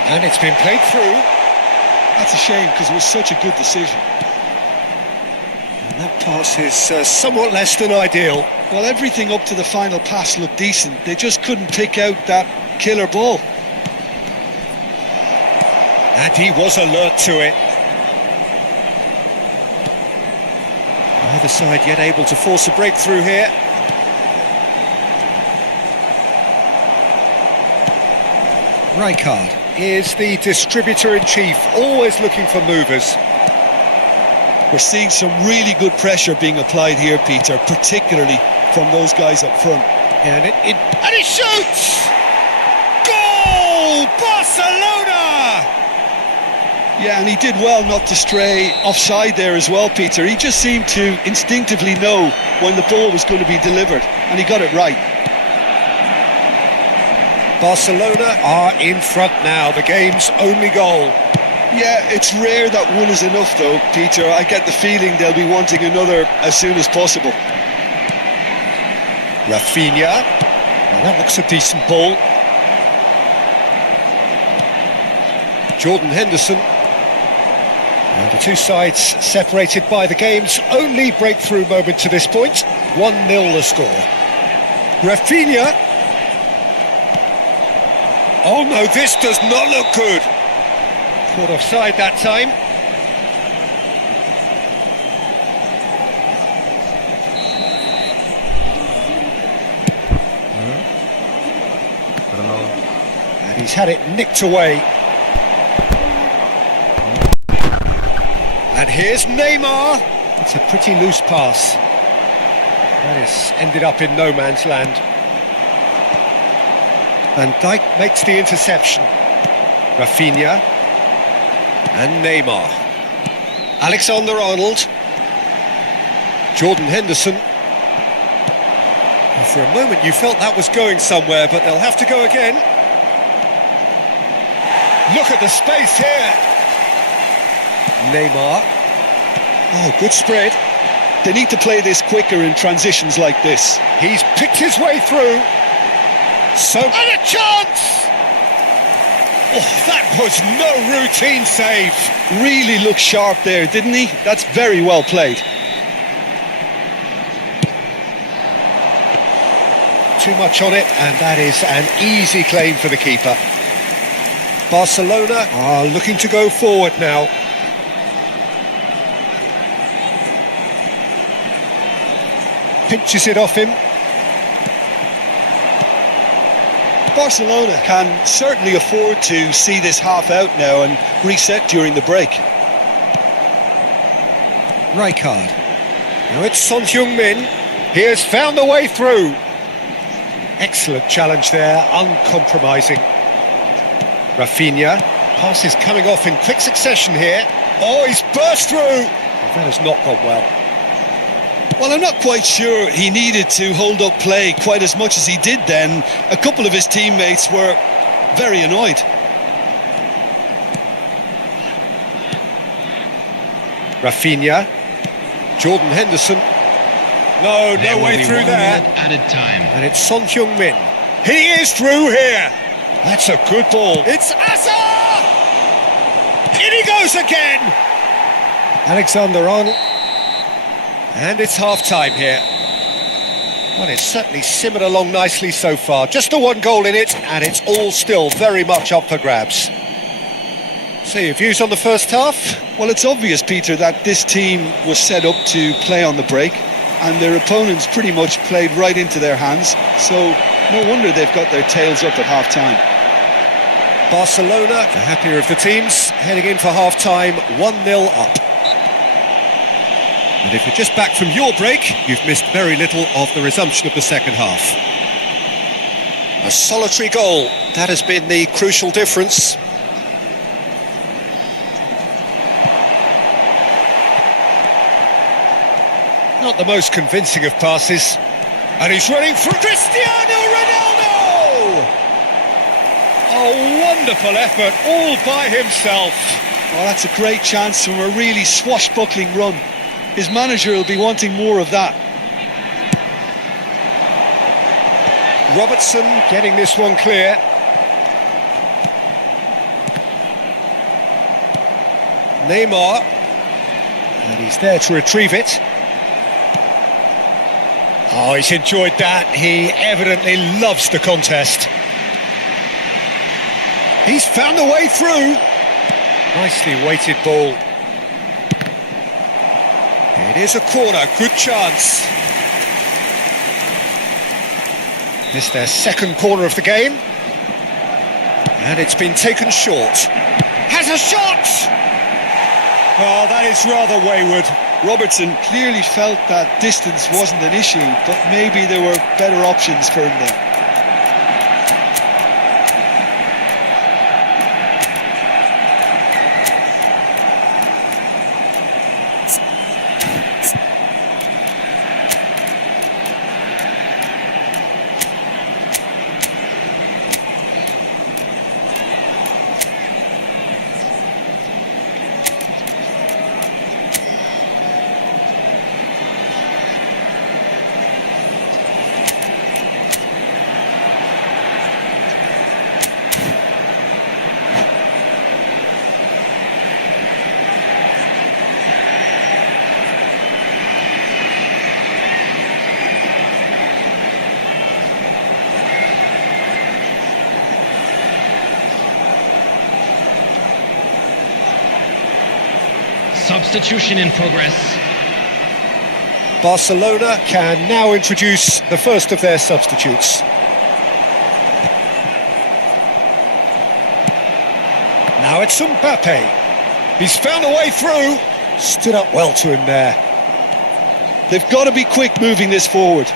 And it's been played through. That's a shame because it was such a good decision. And that pass is somewhat less than ideal. Well, everything up to the final pass looked decent. They just couldn't pick out that killer ball. And he was alert to it. Neither side yet able to force a breakthrough here. Rijkaard is the distributor-in-chief, always looking for movers. We're seeing some really good pressure being applied here, Peter, particularly from those guys up front. And he shoots! Goal! Barcelona! Yeah, and he did well not to stray offside there as well, Peter. He just seemed to instinctively know when the ball was going to be delivered, and he got it right. Barcelona are in front now, the game's only goal. Yeah, it's rare that one is enough though, Peter. I get the feeling they'll be wanting another as soon as possible. Rafinha. Well, that looks a decent ball. Jordan Henderson. And the two sides separated by the game's only breakthrough moment to this point. 1-0 the score. Rafinha. Oh no, this does not look good. Caught offside that time. I don't know. And he's had it nicked away. And here's Neymar. It's a pretty loose pass. That has ended up in no man's land. Van Dijk makes the interception. Rafinha. And Neymar. Alexander-Arnold. Jordan Henderson. And for a moment you felt that was going somewhere, but they'll have to go again. Look at the space here. Neymar. Oh, good spread. They need to play this quicker in transitions like this. He's picked his way through. And a chance! Oh, that was no routine save. Really looked sharp there, didn't he? That's very well played. Too much on it, and that is an easy claim for the keeper. Barcelona are looking to go forward now. Pinches it off him. Barcelona can certainly afford to see this half out now and reset during the break. Rijkaard. Now it's Son Heung-min. He has found a way through. Excellent challenge there, uncompromising. Rafinha. Pass is coming off in quick succession here. Oh, he's burst through. That has not gone well. Well, I'm not quite sure he needed to hold up play quite as much as he did then. A couple of his teammates were very annoyed. Rafinha. Jordan Henderson. No way through there. Added time. And it's Son Heung-min. He is through here. That's a good ball. It's Asa! In he goes again. Alexander-Arnold. And it's half-time here. Well, it's certainly simmered along nicely so far. Just the one goal in it, and it's all still very much up for grabs. So your views on the first half? Well, it's obvious, Peter, that this team was set up to play on the break, and their opponents pretty much played right into their hands, so no wonder they've got their tails up at half-time. Barcelona, the happier of the teams, heading in for half-time, 1-0 up. And if you're just back from your break, you've missed very little of the resumption of the second half. A solitary goal, that has been the crucial difference. Not the most convincing of passes. And he's running for Cristiano Ronaldo! A wonderful effort, all by himself. Well, that's a great chance from a really swashbuckling run. His manager will be wanting more of that. Robertson getting this one clear. Neymar. And he's there to retrieve it. Oh, he's enjoyed that. He evidently loves the contest. He's found a way through. Nicely weighted ball. It is a corner, good chance. Missed their second corner of the game. And it's been taken short. Has a shot! Oh, that is rather wayward. Robertson clearly felt that distance wasn't an issue, but maybe there were better options for him there. Substitution in progress. Barcelona can now introduce the first of their substitutes. Now it's Mbappe. He's found a way through. Stood up well to him there. They've got to be quick moving this forward.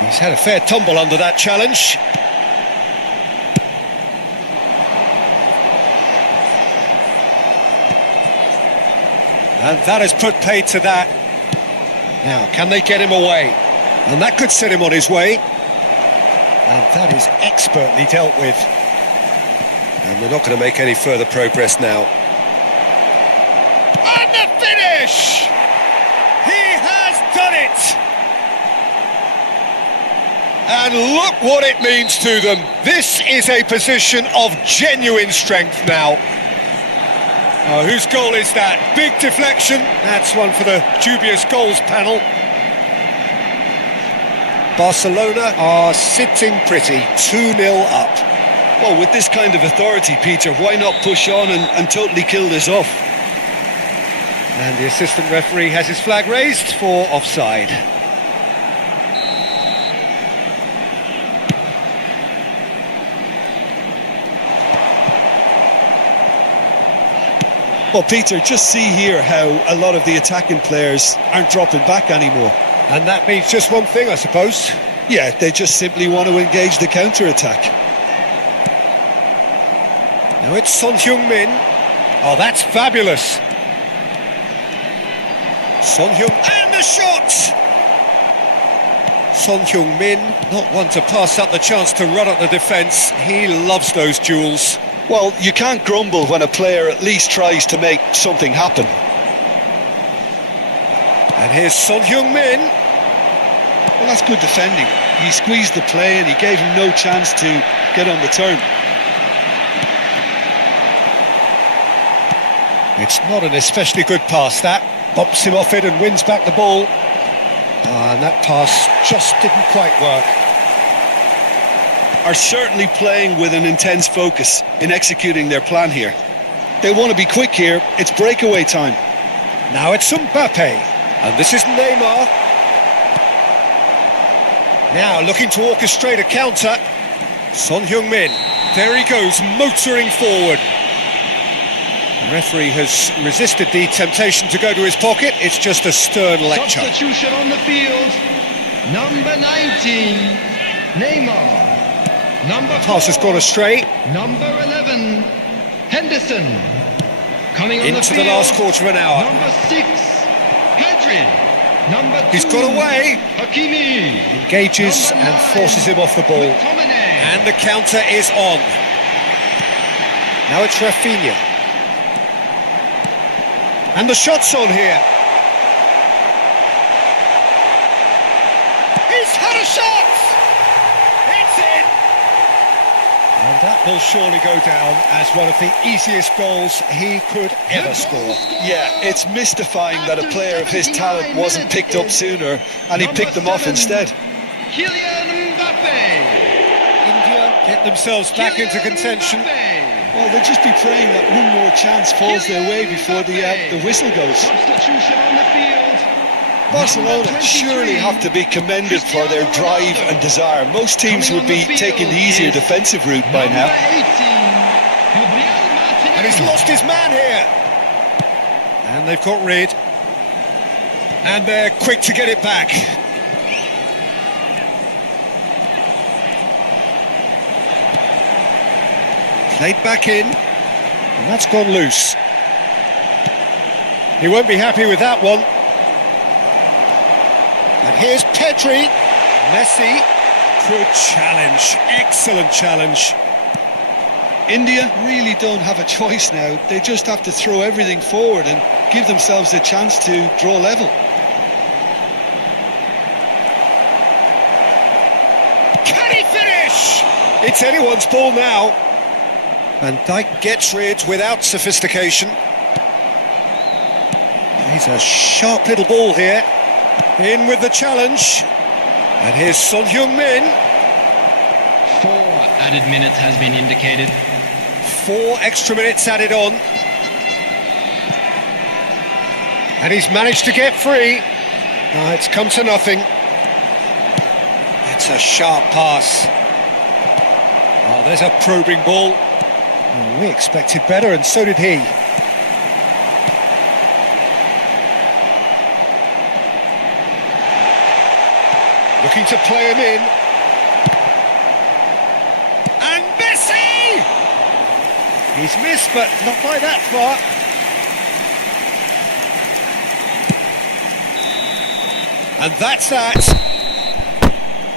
He's had a fair tumble under that challenge. And that has put paid to that. Now, can they get him away? And that could set him on his way. And that is expertly dealt with. And they're not going to make any further progress now. And the finish! He has done it! And look what it means to them. This is a position of genuine strength now. Oh, whose goal is that? Big deflection. That's one for the dubious goals panel. Barcelona are sitting pretty, 2-0 up. Well, with this kind of authority, Peter, why not push on and totally kill this off? And the assistant referee has his flag raised for offside. Well, Peter, just see here how a lot of the attacking players aren't dropping back anymore. And that means just one thing, I suppose. Yeah, they just simply want to engage the counter-attack. Now it's Son Heung-min. Oh, that's fabulous. Son Heung... And the shot! Son Heung-min, not one to pass up the chance to run at the defence. He loves those duels. Well, you can't grumble when a player at least tries to make something happen. And here's Son Heung-min. Well, that's good defending. He squeezed the play and he gave him no chance to get on the turn. It's not an especially good pass, that. Bumps him off it and wins back the ball. And that pass just didn't quite work. are certainly playing with an intense focus in executing their plan here. They want to be quick here. It's breakaway time. Now it's Mbappe, and this is Neymar. Now looking to orchestrate a counter. Son Heung-min, there he goes, motoring forward. The referee has resisted the temptation to go to his pocket. It's just a stern lecture. Substitution on the field. Number 19, Neymar. Number 4, Pass has gone astray. Number 11, Henderson. Coming on Into the the last quarter of an hour. Number 6, Pedri. Number 2, He's got away. Hakimi. Engages Number and 9, forces him off the ball. McTominay. And the counter is on. Now it's Rafinha. And the shot's on here. He's had a shot! It's in! And that will surely go down as one of the easiest goals he could ever score. Yeah, it's mystifying that a player of his talent wasn't picked up sooner, and he picked them off instead. Kylian Mbappe. India get themselves back into contention. Well, they'll just be praying that one more chance falls their way before the whistle goes. Substitution on the field. Barcelona Number 23, surely have to be commended for their drive and desire. Most teams would be taking the easier defensive route by now. Number 18, Gabriel Martinez. And he's lost his man here. And they've got rid. And they're quick to get it back. Played back in. And that's gone loose. He won't be happy with that one. And here's Pedri. Messi. Good challenge. Excellent challenge. India really don't have a choice now. They just have to throw everything forward and give themselves a chance to draw level. Can he finish? It's anyone's ball now. Van Dijk gets rid without sophistication. He's a sharp little ball here. In with the challenge. And here's Son Heung-min. 4 added minutes has been indicated. 4 extra minutes added on. And he's managed to get free. No, it's come to nothing. It's a sharp pass. Oh, there's a probing ball. Oh, we expected better, and so did he. Looking to play him in. And Messi! He's missed, but not by that far. And that's that.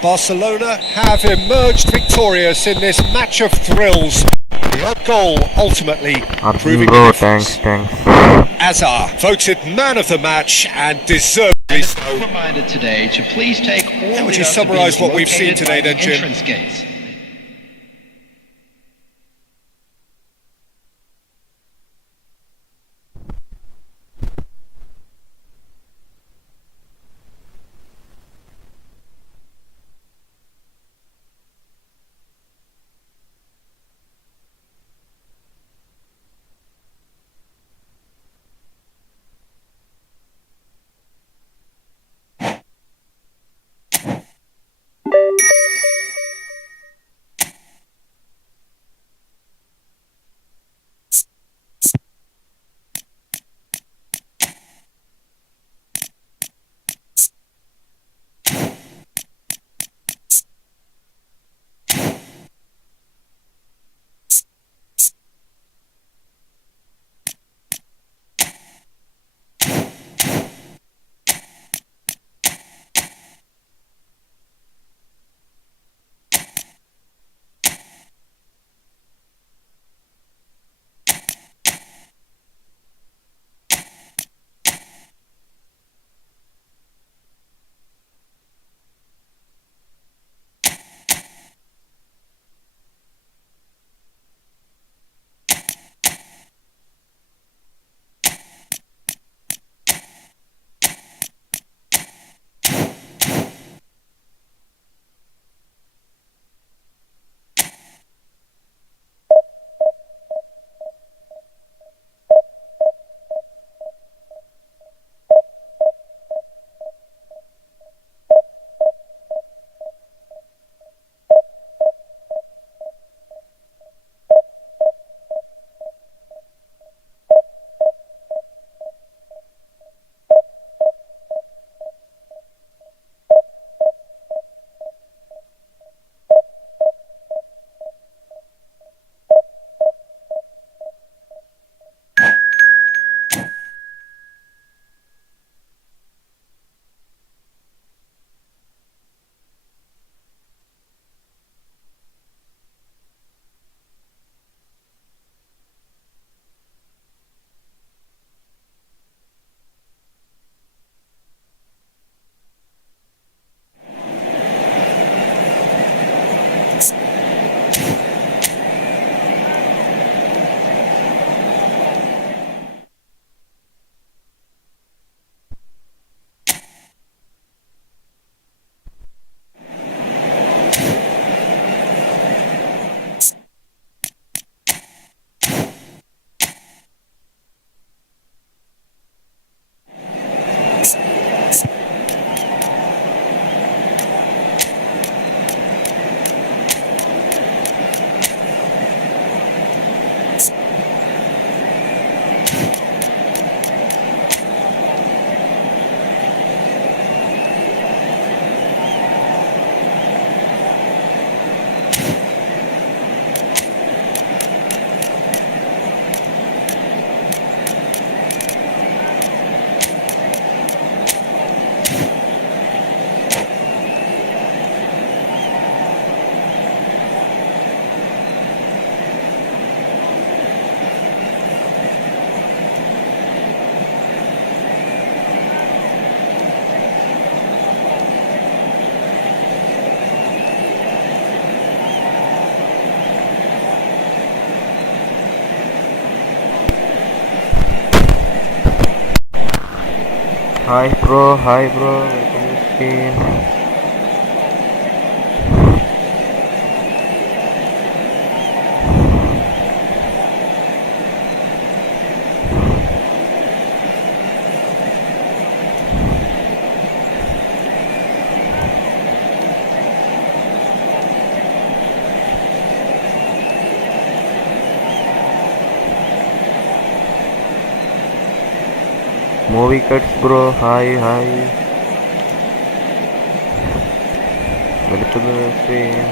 Barcelona have emerged victorious in this match of thrills. The odd goal ultimately proving the difference. Thanks. Azar voted man of the match and deservedly so. Reminded today to please take all. How would you summarise what we've seen today then, Jim? Entrance gates. Hi bro, welcome to the stream. Movie cuts bro, hi. Welcome to the stream.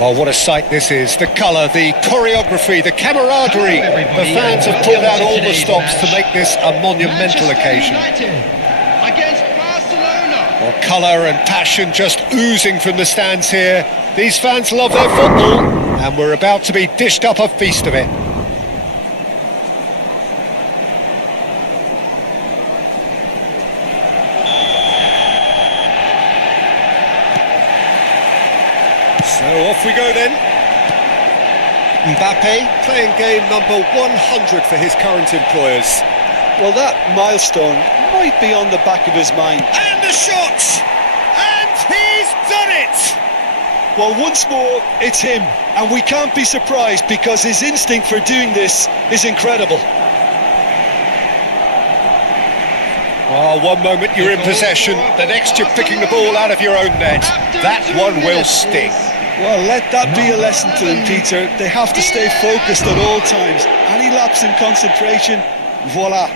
Oh, what a sight this is. The colour, the choreography, the camaraderie. The fans have pulled out all the stops to make this a monumental occasion. Against Barcelona. Well, colour and passion just oozing from the stands here. These fans love their football, and we're about to be dished up a feast of it. So off we go then. Mbappe playing game number 100 for his current employers. Well, that milestone might be on the back of his mind. And the shot! And he's done it! Well, once more, it's him. And we can't be surprised because his instinct for doing this is incredible. Oh, one moment you're in possession, the next you're picking the ball out of your own net. That one will sting. Well, let that be a lesson to them, Peter. They have to stay focused at all times. Any lapse in concentration, voila.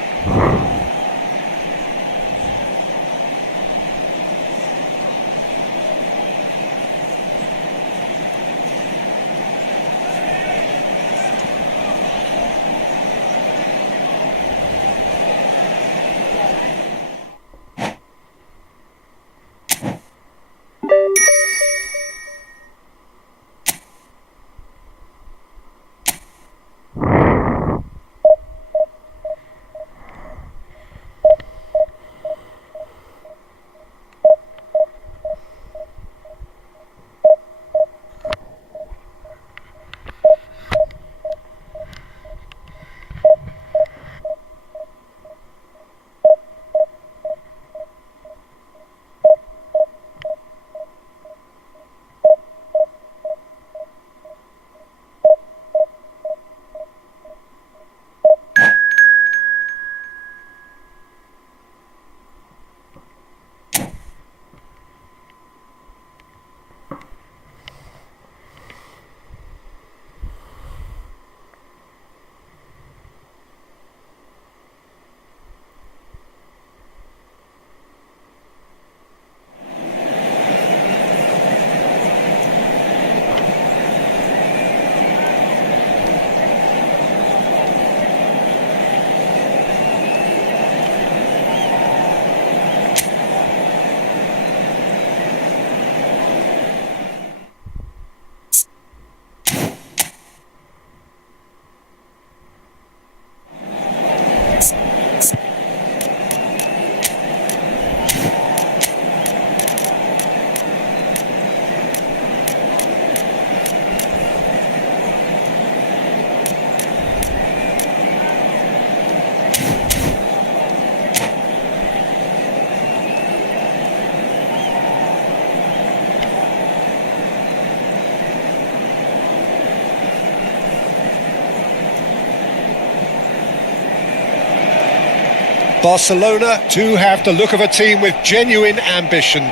Barcelona do have the look of a team with genuine ambition.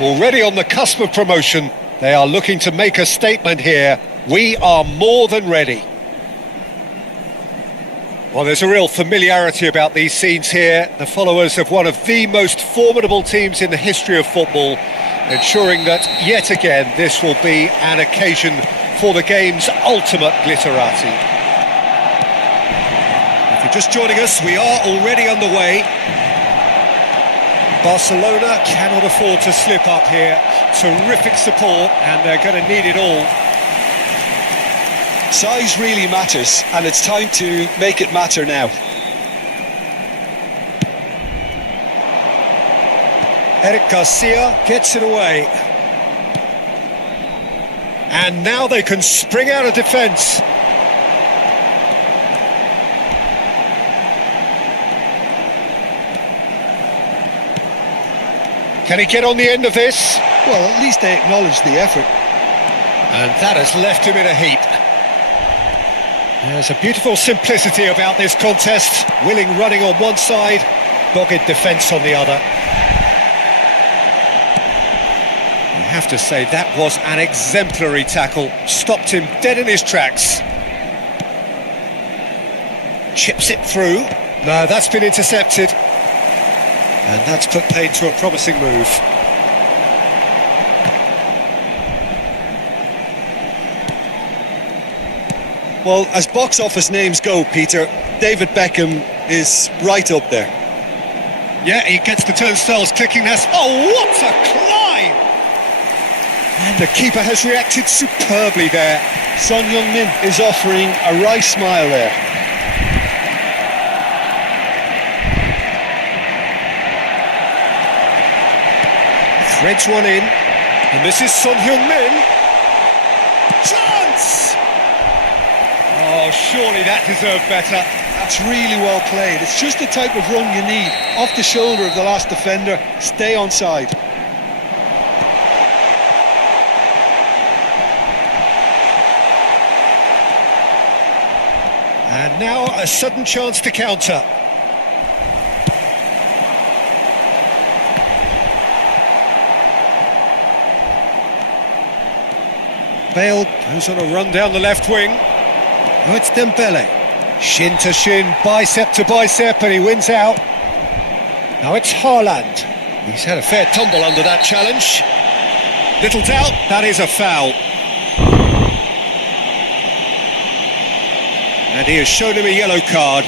Already on the cusp of promotion, they are looking to make a statement here. We are more than ready. Well, there's a real familiarity about these scenes here. The followers of one of the most formidable teams in the history of football, ensuring that, yet again, this will be an occasion for the game's ultimate glitterati. If you're just joining us, we are already underway. Barcelona cannot afford to slip up here. Terrific support, and they're going to need it all. Size really matters, and it's time to make it matter now. Eric Garcia gets it away. And now they can spring out of defence. Can he get on the end of this? Well, at least they acknowledge the effort. And that has left him in a heap. There's a beautiful simplicity about this contest. Willing running on one side, dogged defence on the other. You have to say that was an exemplary tackle. Stopped him dead in his tracks. Chips it through. No, that's been intercepted. And that's put paid to a promising move. Well, as box office names go, Peter, David Beckham is right up there. Yeah, he gets the turnstiles clicking. That's... Oh, what a climb! And the keeper has reacted superbly there. Son Heung-min is offering a wry smile there. Threads one in, and this is Son Heung-min. Chance! Oh, surely that deserved better. That's really well played. It's just the type of run you need. Off the shoulder of the last defender, stay onside. And now a sudden chance to counter. Bale goes on a run down the left wing. Oh, it's Dembele. Shin to shin, bicep to bicep, and he wins out. Now it's Haaland. He's had a fair tumble under that challenge. Little doubt, that is a foul. And he has shown him a yellow card.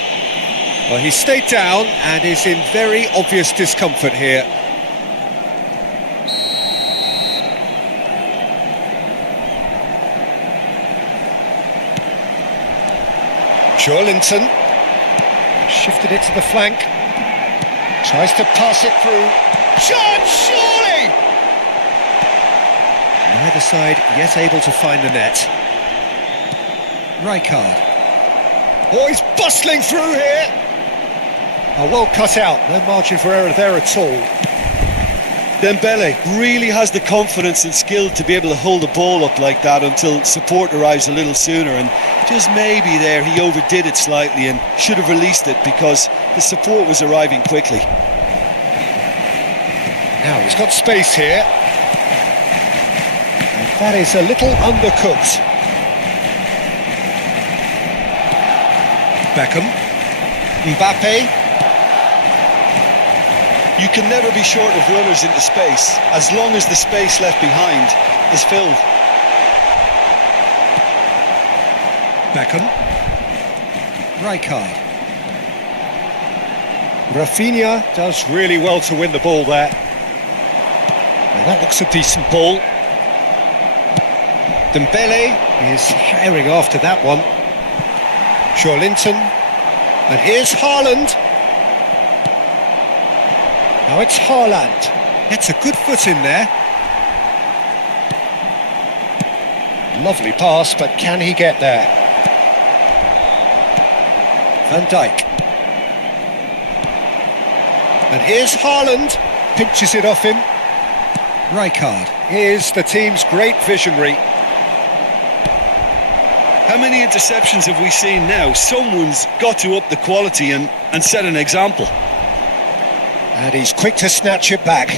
Well, he stayed down and is in very obvious discomfort here. Joelinton shifted it to the flank, tries to pass it through. Shot, surely! Neither side yet able to find the net. Rijkaard. Oh, he's bustling through here. Oh, well cut out, no margin for error there at all. Dembele really has the confidence and skill to be able to hold the ball up like that until support arrives a little sooner, and just maybe there he overdid it slightly and should have released it because the support was arriving quickly. Now he's got space here. And that is a little undercooked. Beckham. Mbappe. You can never be short of runners into space, as long as the space left behind is filled. Beckham. Rijkaard. Rafinha does really well to win the ball there. Well, that looks a decent ball. Dembele is herring after that one. Joelinton. And here's Haaland. Now it's Haaland. Gets a good foot in there. Lovely pass, but can he get there? Van Dijk. And here's Haaland. Pinches it off him. Rijkaard is the team's great visionary. How many interceptions have we seen now? Someone's got to up the quality and set an example. And he's quick to snatch it back.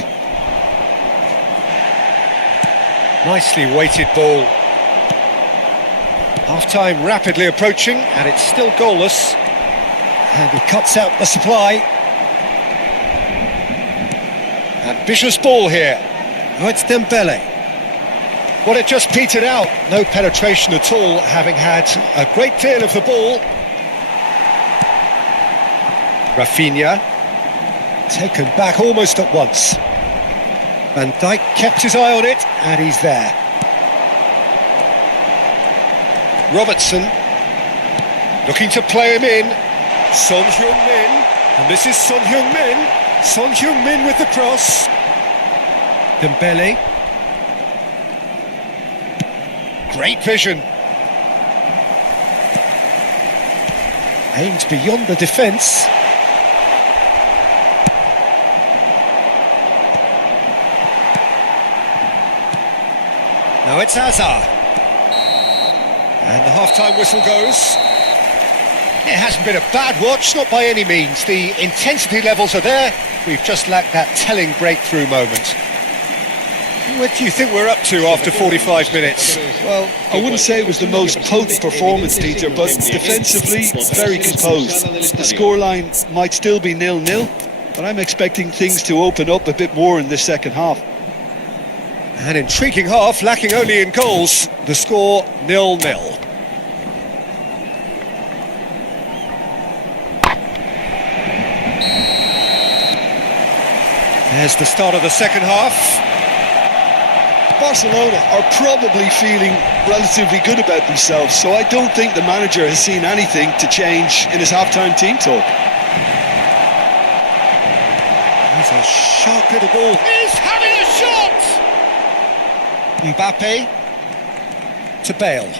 Nicely weighted ball. Half-time rapidly approaching, and it's still goalless. And he cuts out the supply. Ambitious ball here. Oh, it's Dembele. Well, it just petered out. No penetration at all, having had a great deal of the ball. Rafinha. Taken back almost at once. Van Dijk kept his eye on it, and he's there. Robertson looking to play him in. Son Heung-min, and this is Son Heung-min. Son Heung-min with the cross. Dembele. Great vision. Aimed beyond the defence. Now it's Hazard. And the half-time whistle goes. It hasn't been a bad watch, not by any means. The intensity levels are there. We've just lacked that telling breakthrough moment. What do you think we're up to after 45 minutes? Well, I wouldn't say it was the most potent performance, Peter, but defensively, very composed. The scoreline might still be 0-0, but I'm expecting things to open up a bit more in this second half. An intriguing half, lacking only in goals. The score 0-0. There's the start of the second half. Barcelona are probably feeling relatively good about themselves, so I don't think the manager has seen anything to change in his half-time team talk. He's a sharp little ball. He's having a shot! Mbappe to Bale.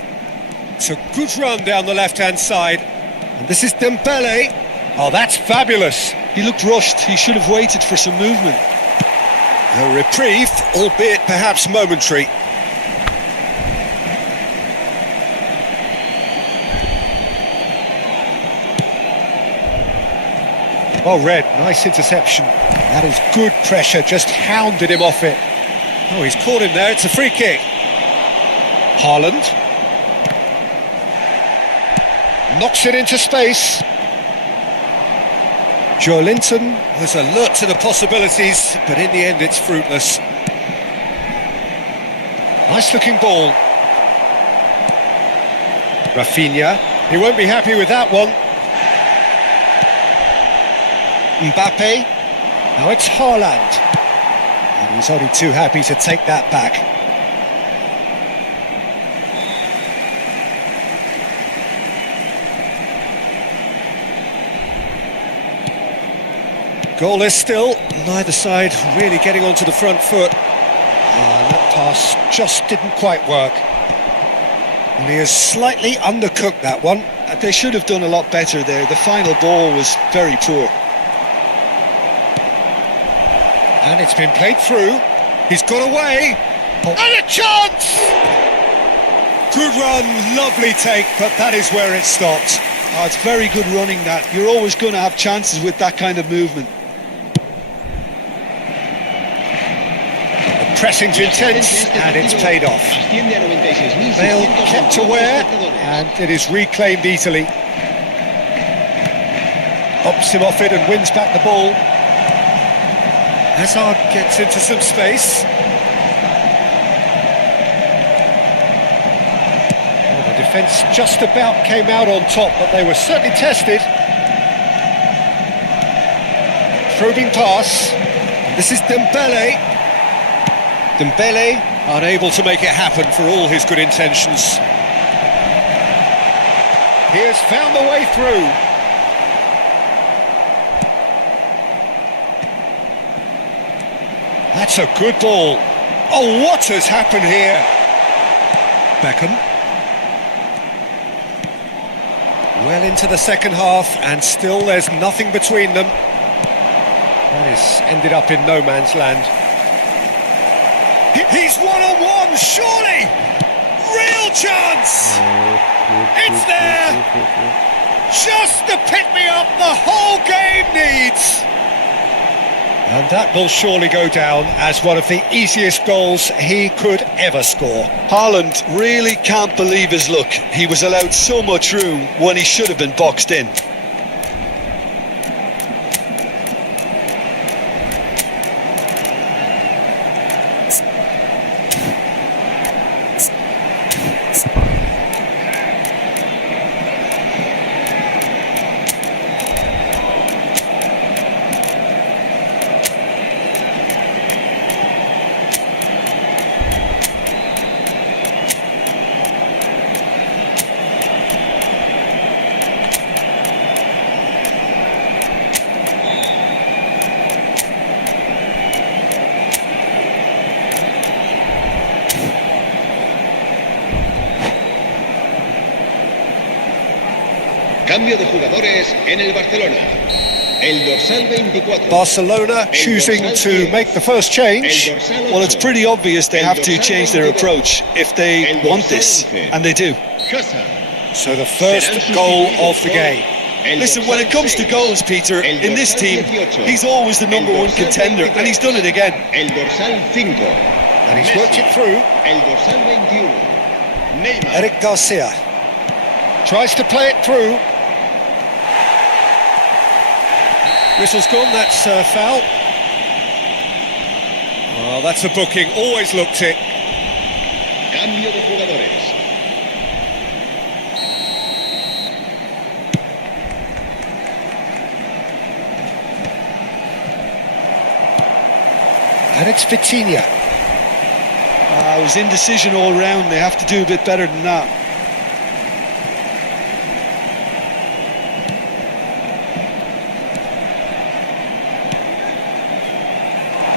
It's a good run down the left-hand side. And this is Dembele. Oh, that's fabulous. He looked rushed. He should have waited for some movement. A reprieve, albeit perhaps momentary. Oh, Red, nice interception. That is good pressure, just hounded him off it. Oh, he's caught him there, it's a free kick. Haaland. Knocks it into space. Joelinton was alert to the possibilities, but in the end it's fruitless. Nice looking ball. Rafinha, he won't be happy with that one. Mbappe, now it's Haaland. And he's only too happy to take that back. Goalless still, neither side really getting onto the front foot. That pass just didn't quite work. And he has slightly undercooked that one. They should have done a lot better there. The final ball was very poor. And it's been played through. He's got away. And a chance! Good run, lovely take, but that is where it stopped. Oh, it's very good running that. You're always going to have chances with that kind of movement. Pressing's intense, and it's paid off. Bale kept aware, and it is reclaimed easily. Hops him off it and wins back the ball. Hazard gets into some space. Well, the defence just about came out on top, but they were certainly tested. Probing pass. This is Dembele. Dembele unable to make it happen for all his good intentions. He has found the way through. That's a good ball. Oh, what has happened here? Beckham. Well into the second half, and still there's nothing between them. That has ended up in no man's land. He's one-on-one, surely! Real chance! It's there! Just the pick-me-up the whole game needs! And that will surely go down as one of the easiest goals he could ever score. Haaland really can't believe his luck. He was allowed so much room when he should have been boxed in. Cambio de jugadores en el Barcelona. El dorsal 24. Barcelona choosing to make the first change. Well, it's pretty obvious they have to change their approach if they want this, and they do. So the first goal of the game. Listen, when it comes to goals, Peter, in this team, he's always the number one contender, and he's done it again. El dorsal 5. And he's worked it through. El dorsal 21. Neymar. Eric Garcia tries to play it through. Whistle's gone, that's foul. Well, that's a booking, always looked it. Cambio de jugadores. And it's Vitinha. It was indecision all round. They have to do a bit better than that.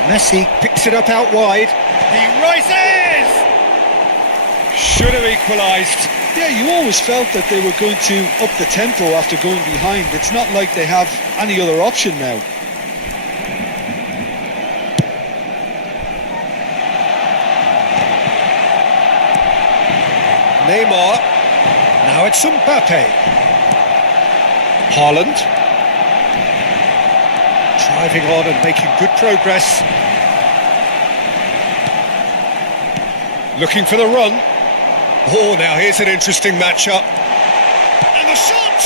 Messi picks it up out wide. He rises! Should have equalised. Yeah, you always felt that they were going to up the tempo after going behind. It's not like they have any other option now. Neymar. Now it's Mbappe. Haaland. Driving on and making good progress. Looking for the run. Oh, now here's an interesting matchup. And the shot!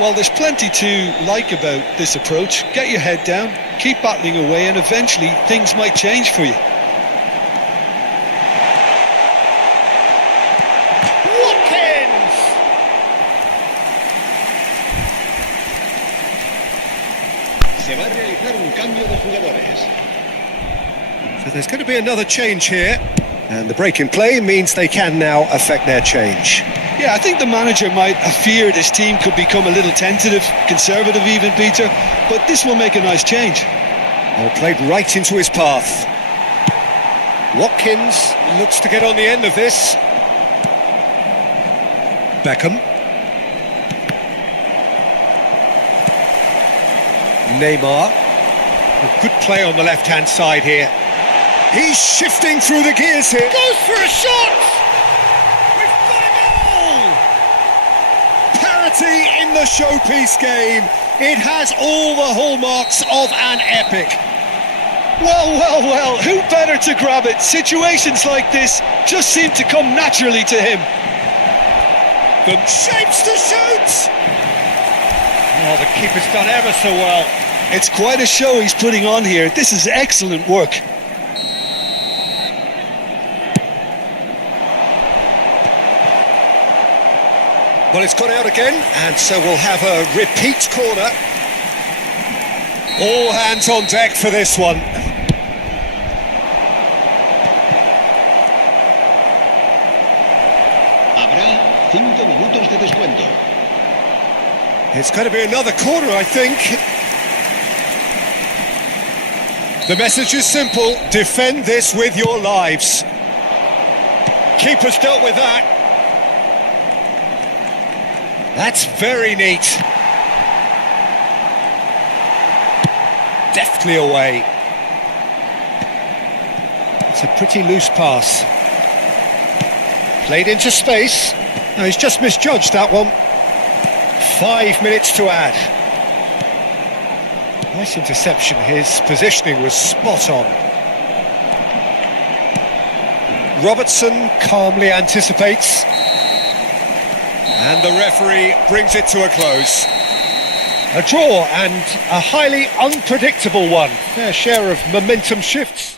Well, there's plenty to like about this approach. Get your head down, keep battling away, and eventually things might change for you. Se va a realizar un cambio de jugadores. So there's going to be another change here. And the break in play means they can now affect their change. Yeah, I think the manager might have feared his team could become a little tentative, conservative even, Peter, but this will make a nice change. Well, played right into his path. Watkins looks to get on the end of this. Beckham. Neymar. A good play on the left-hand side here. He's shifting through the gears here. Goes for a shot! We've got a goal! Parity in the showpiece game. It has all the hallmarks of an epic. Well, who better to grab it? Situations like this just seem to come naturally to him. The shapes to shoot! Oh, the keeper's done ever so well. It's quite a show he's putting on here. This is excellent work. Well, it's gone out again, and so we'll have a repeat corner. All hands on deck for this one. Habrá 5 minutos de descuento. It's going to be another corner, I think. The message is simple: defend this with your lives. Keeper's dealt with that. That's very neat. Deftly away. It's a pretty loose pass. Played into space. No, he's just misjudged that one. 5 minutes to add. Nice interception. His positioning was spot on. Robertson calmly anticipates. And the referee brings it to a close. A draw, and a highly unpredictable one. Fair share of momentum shifts.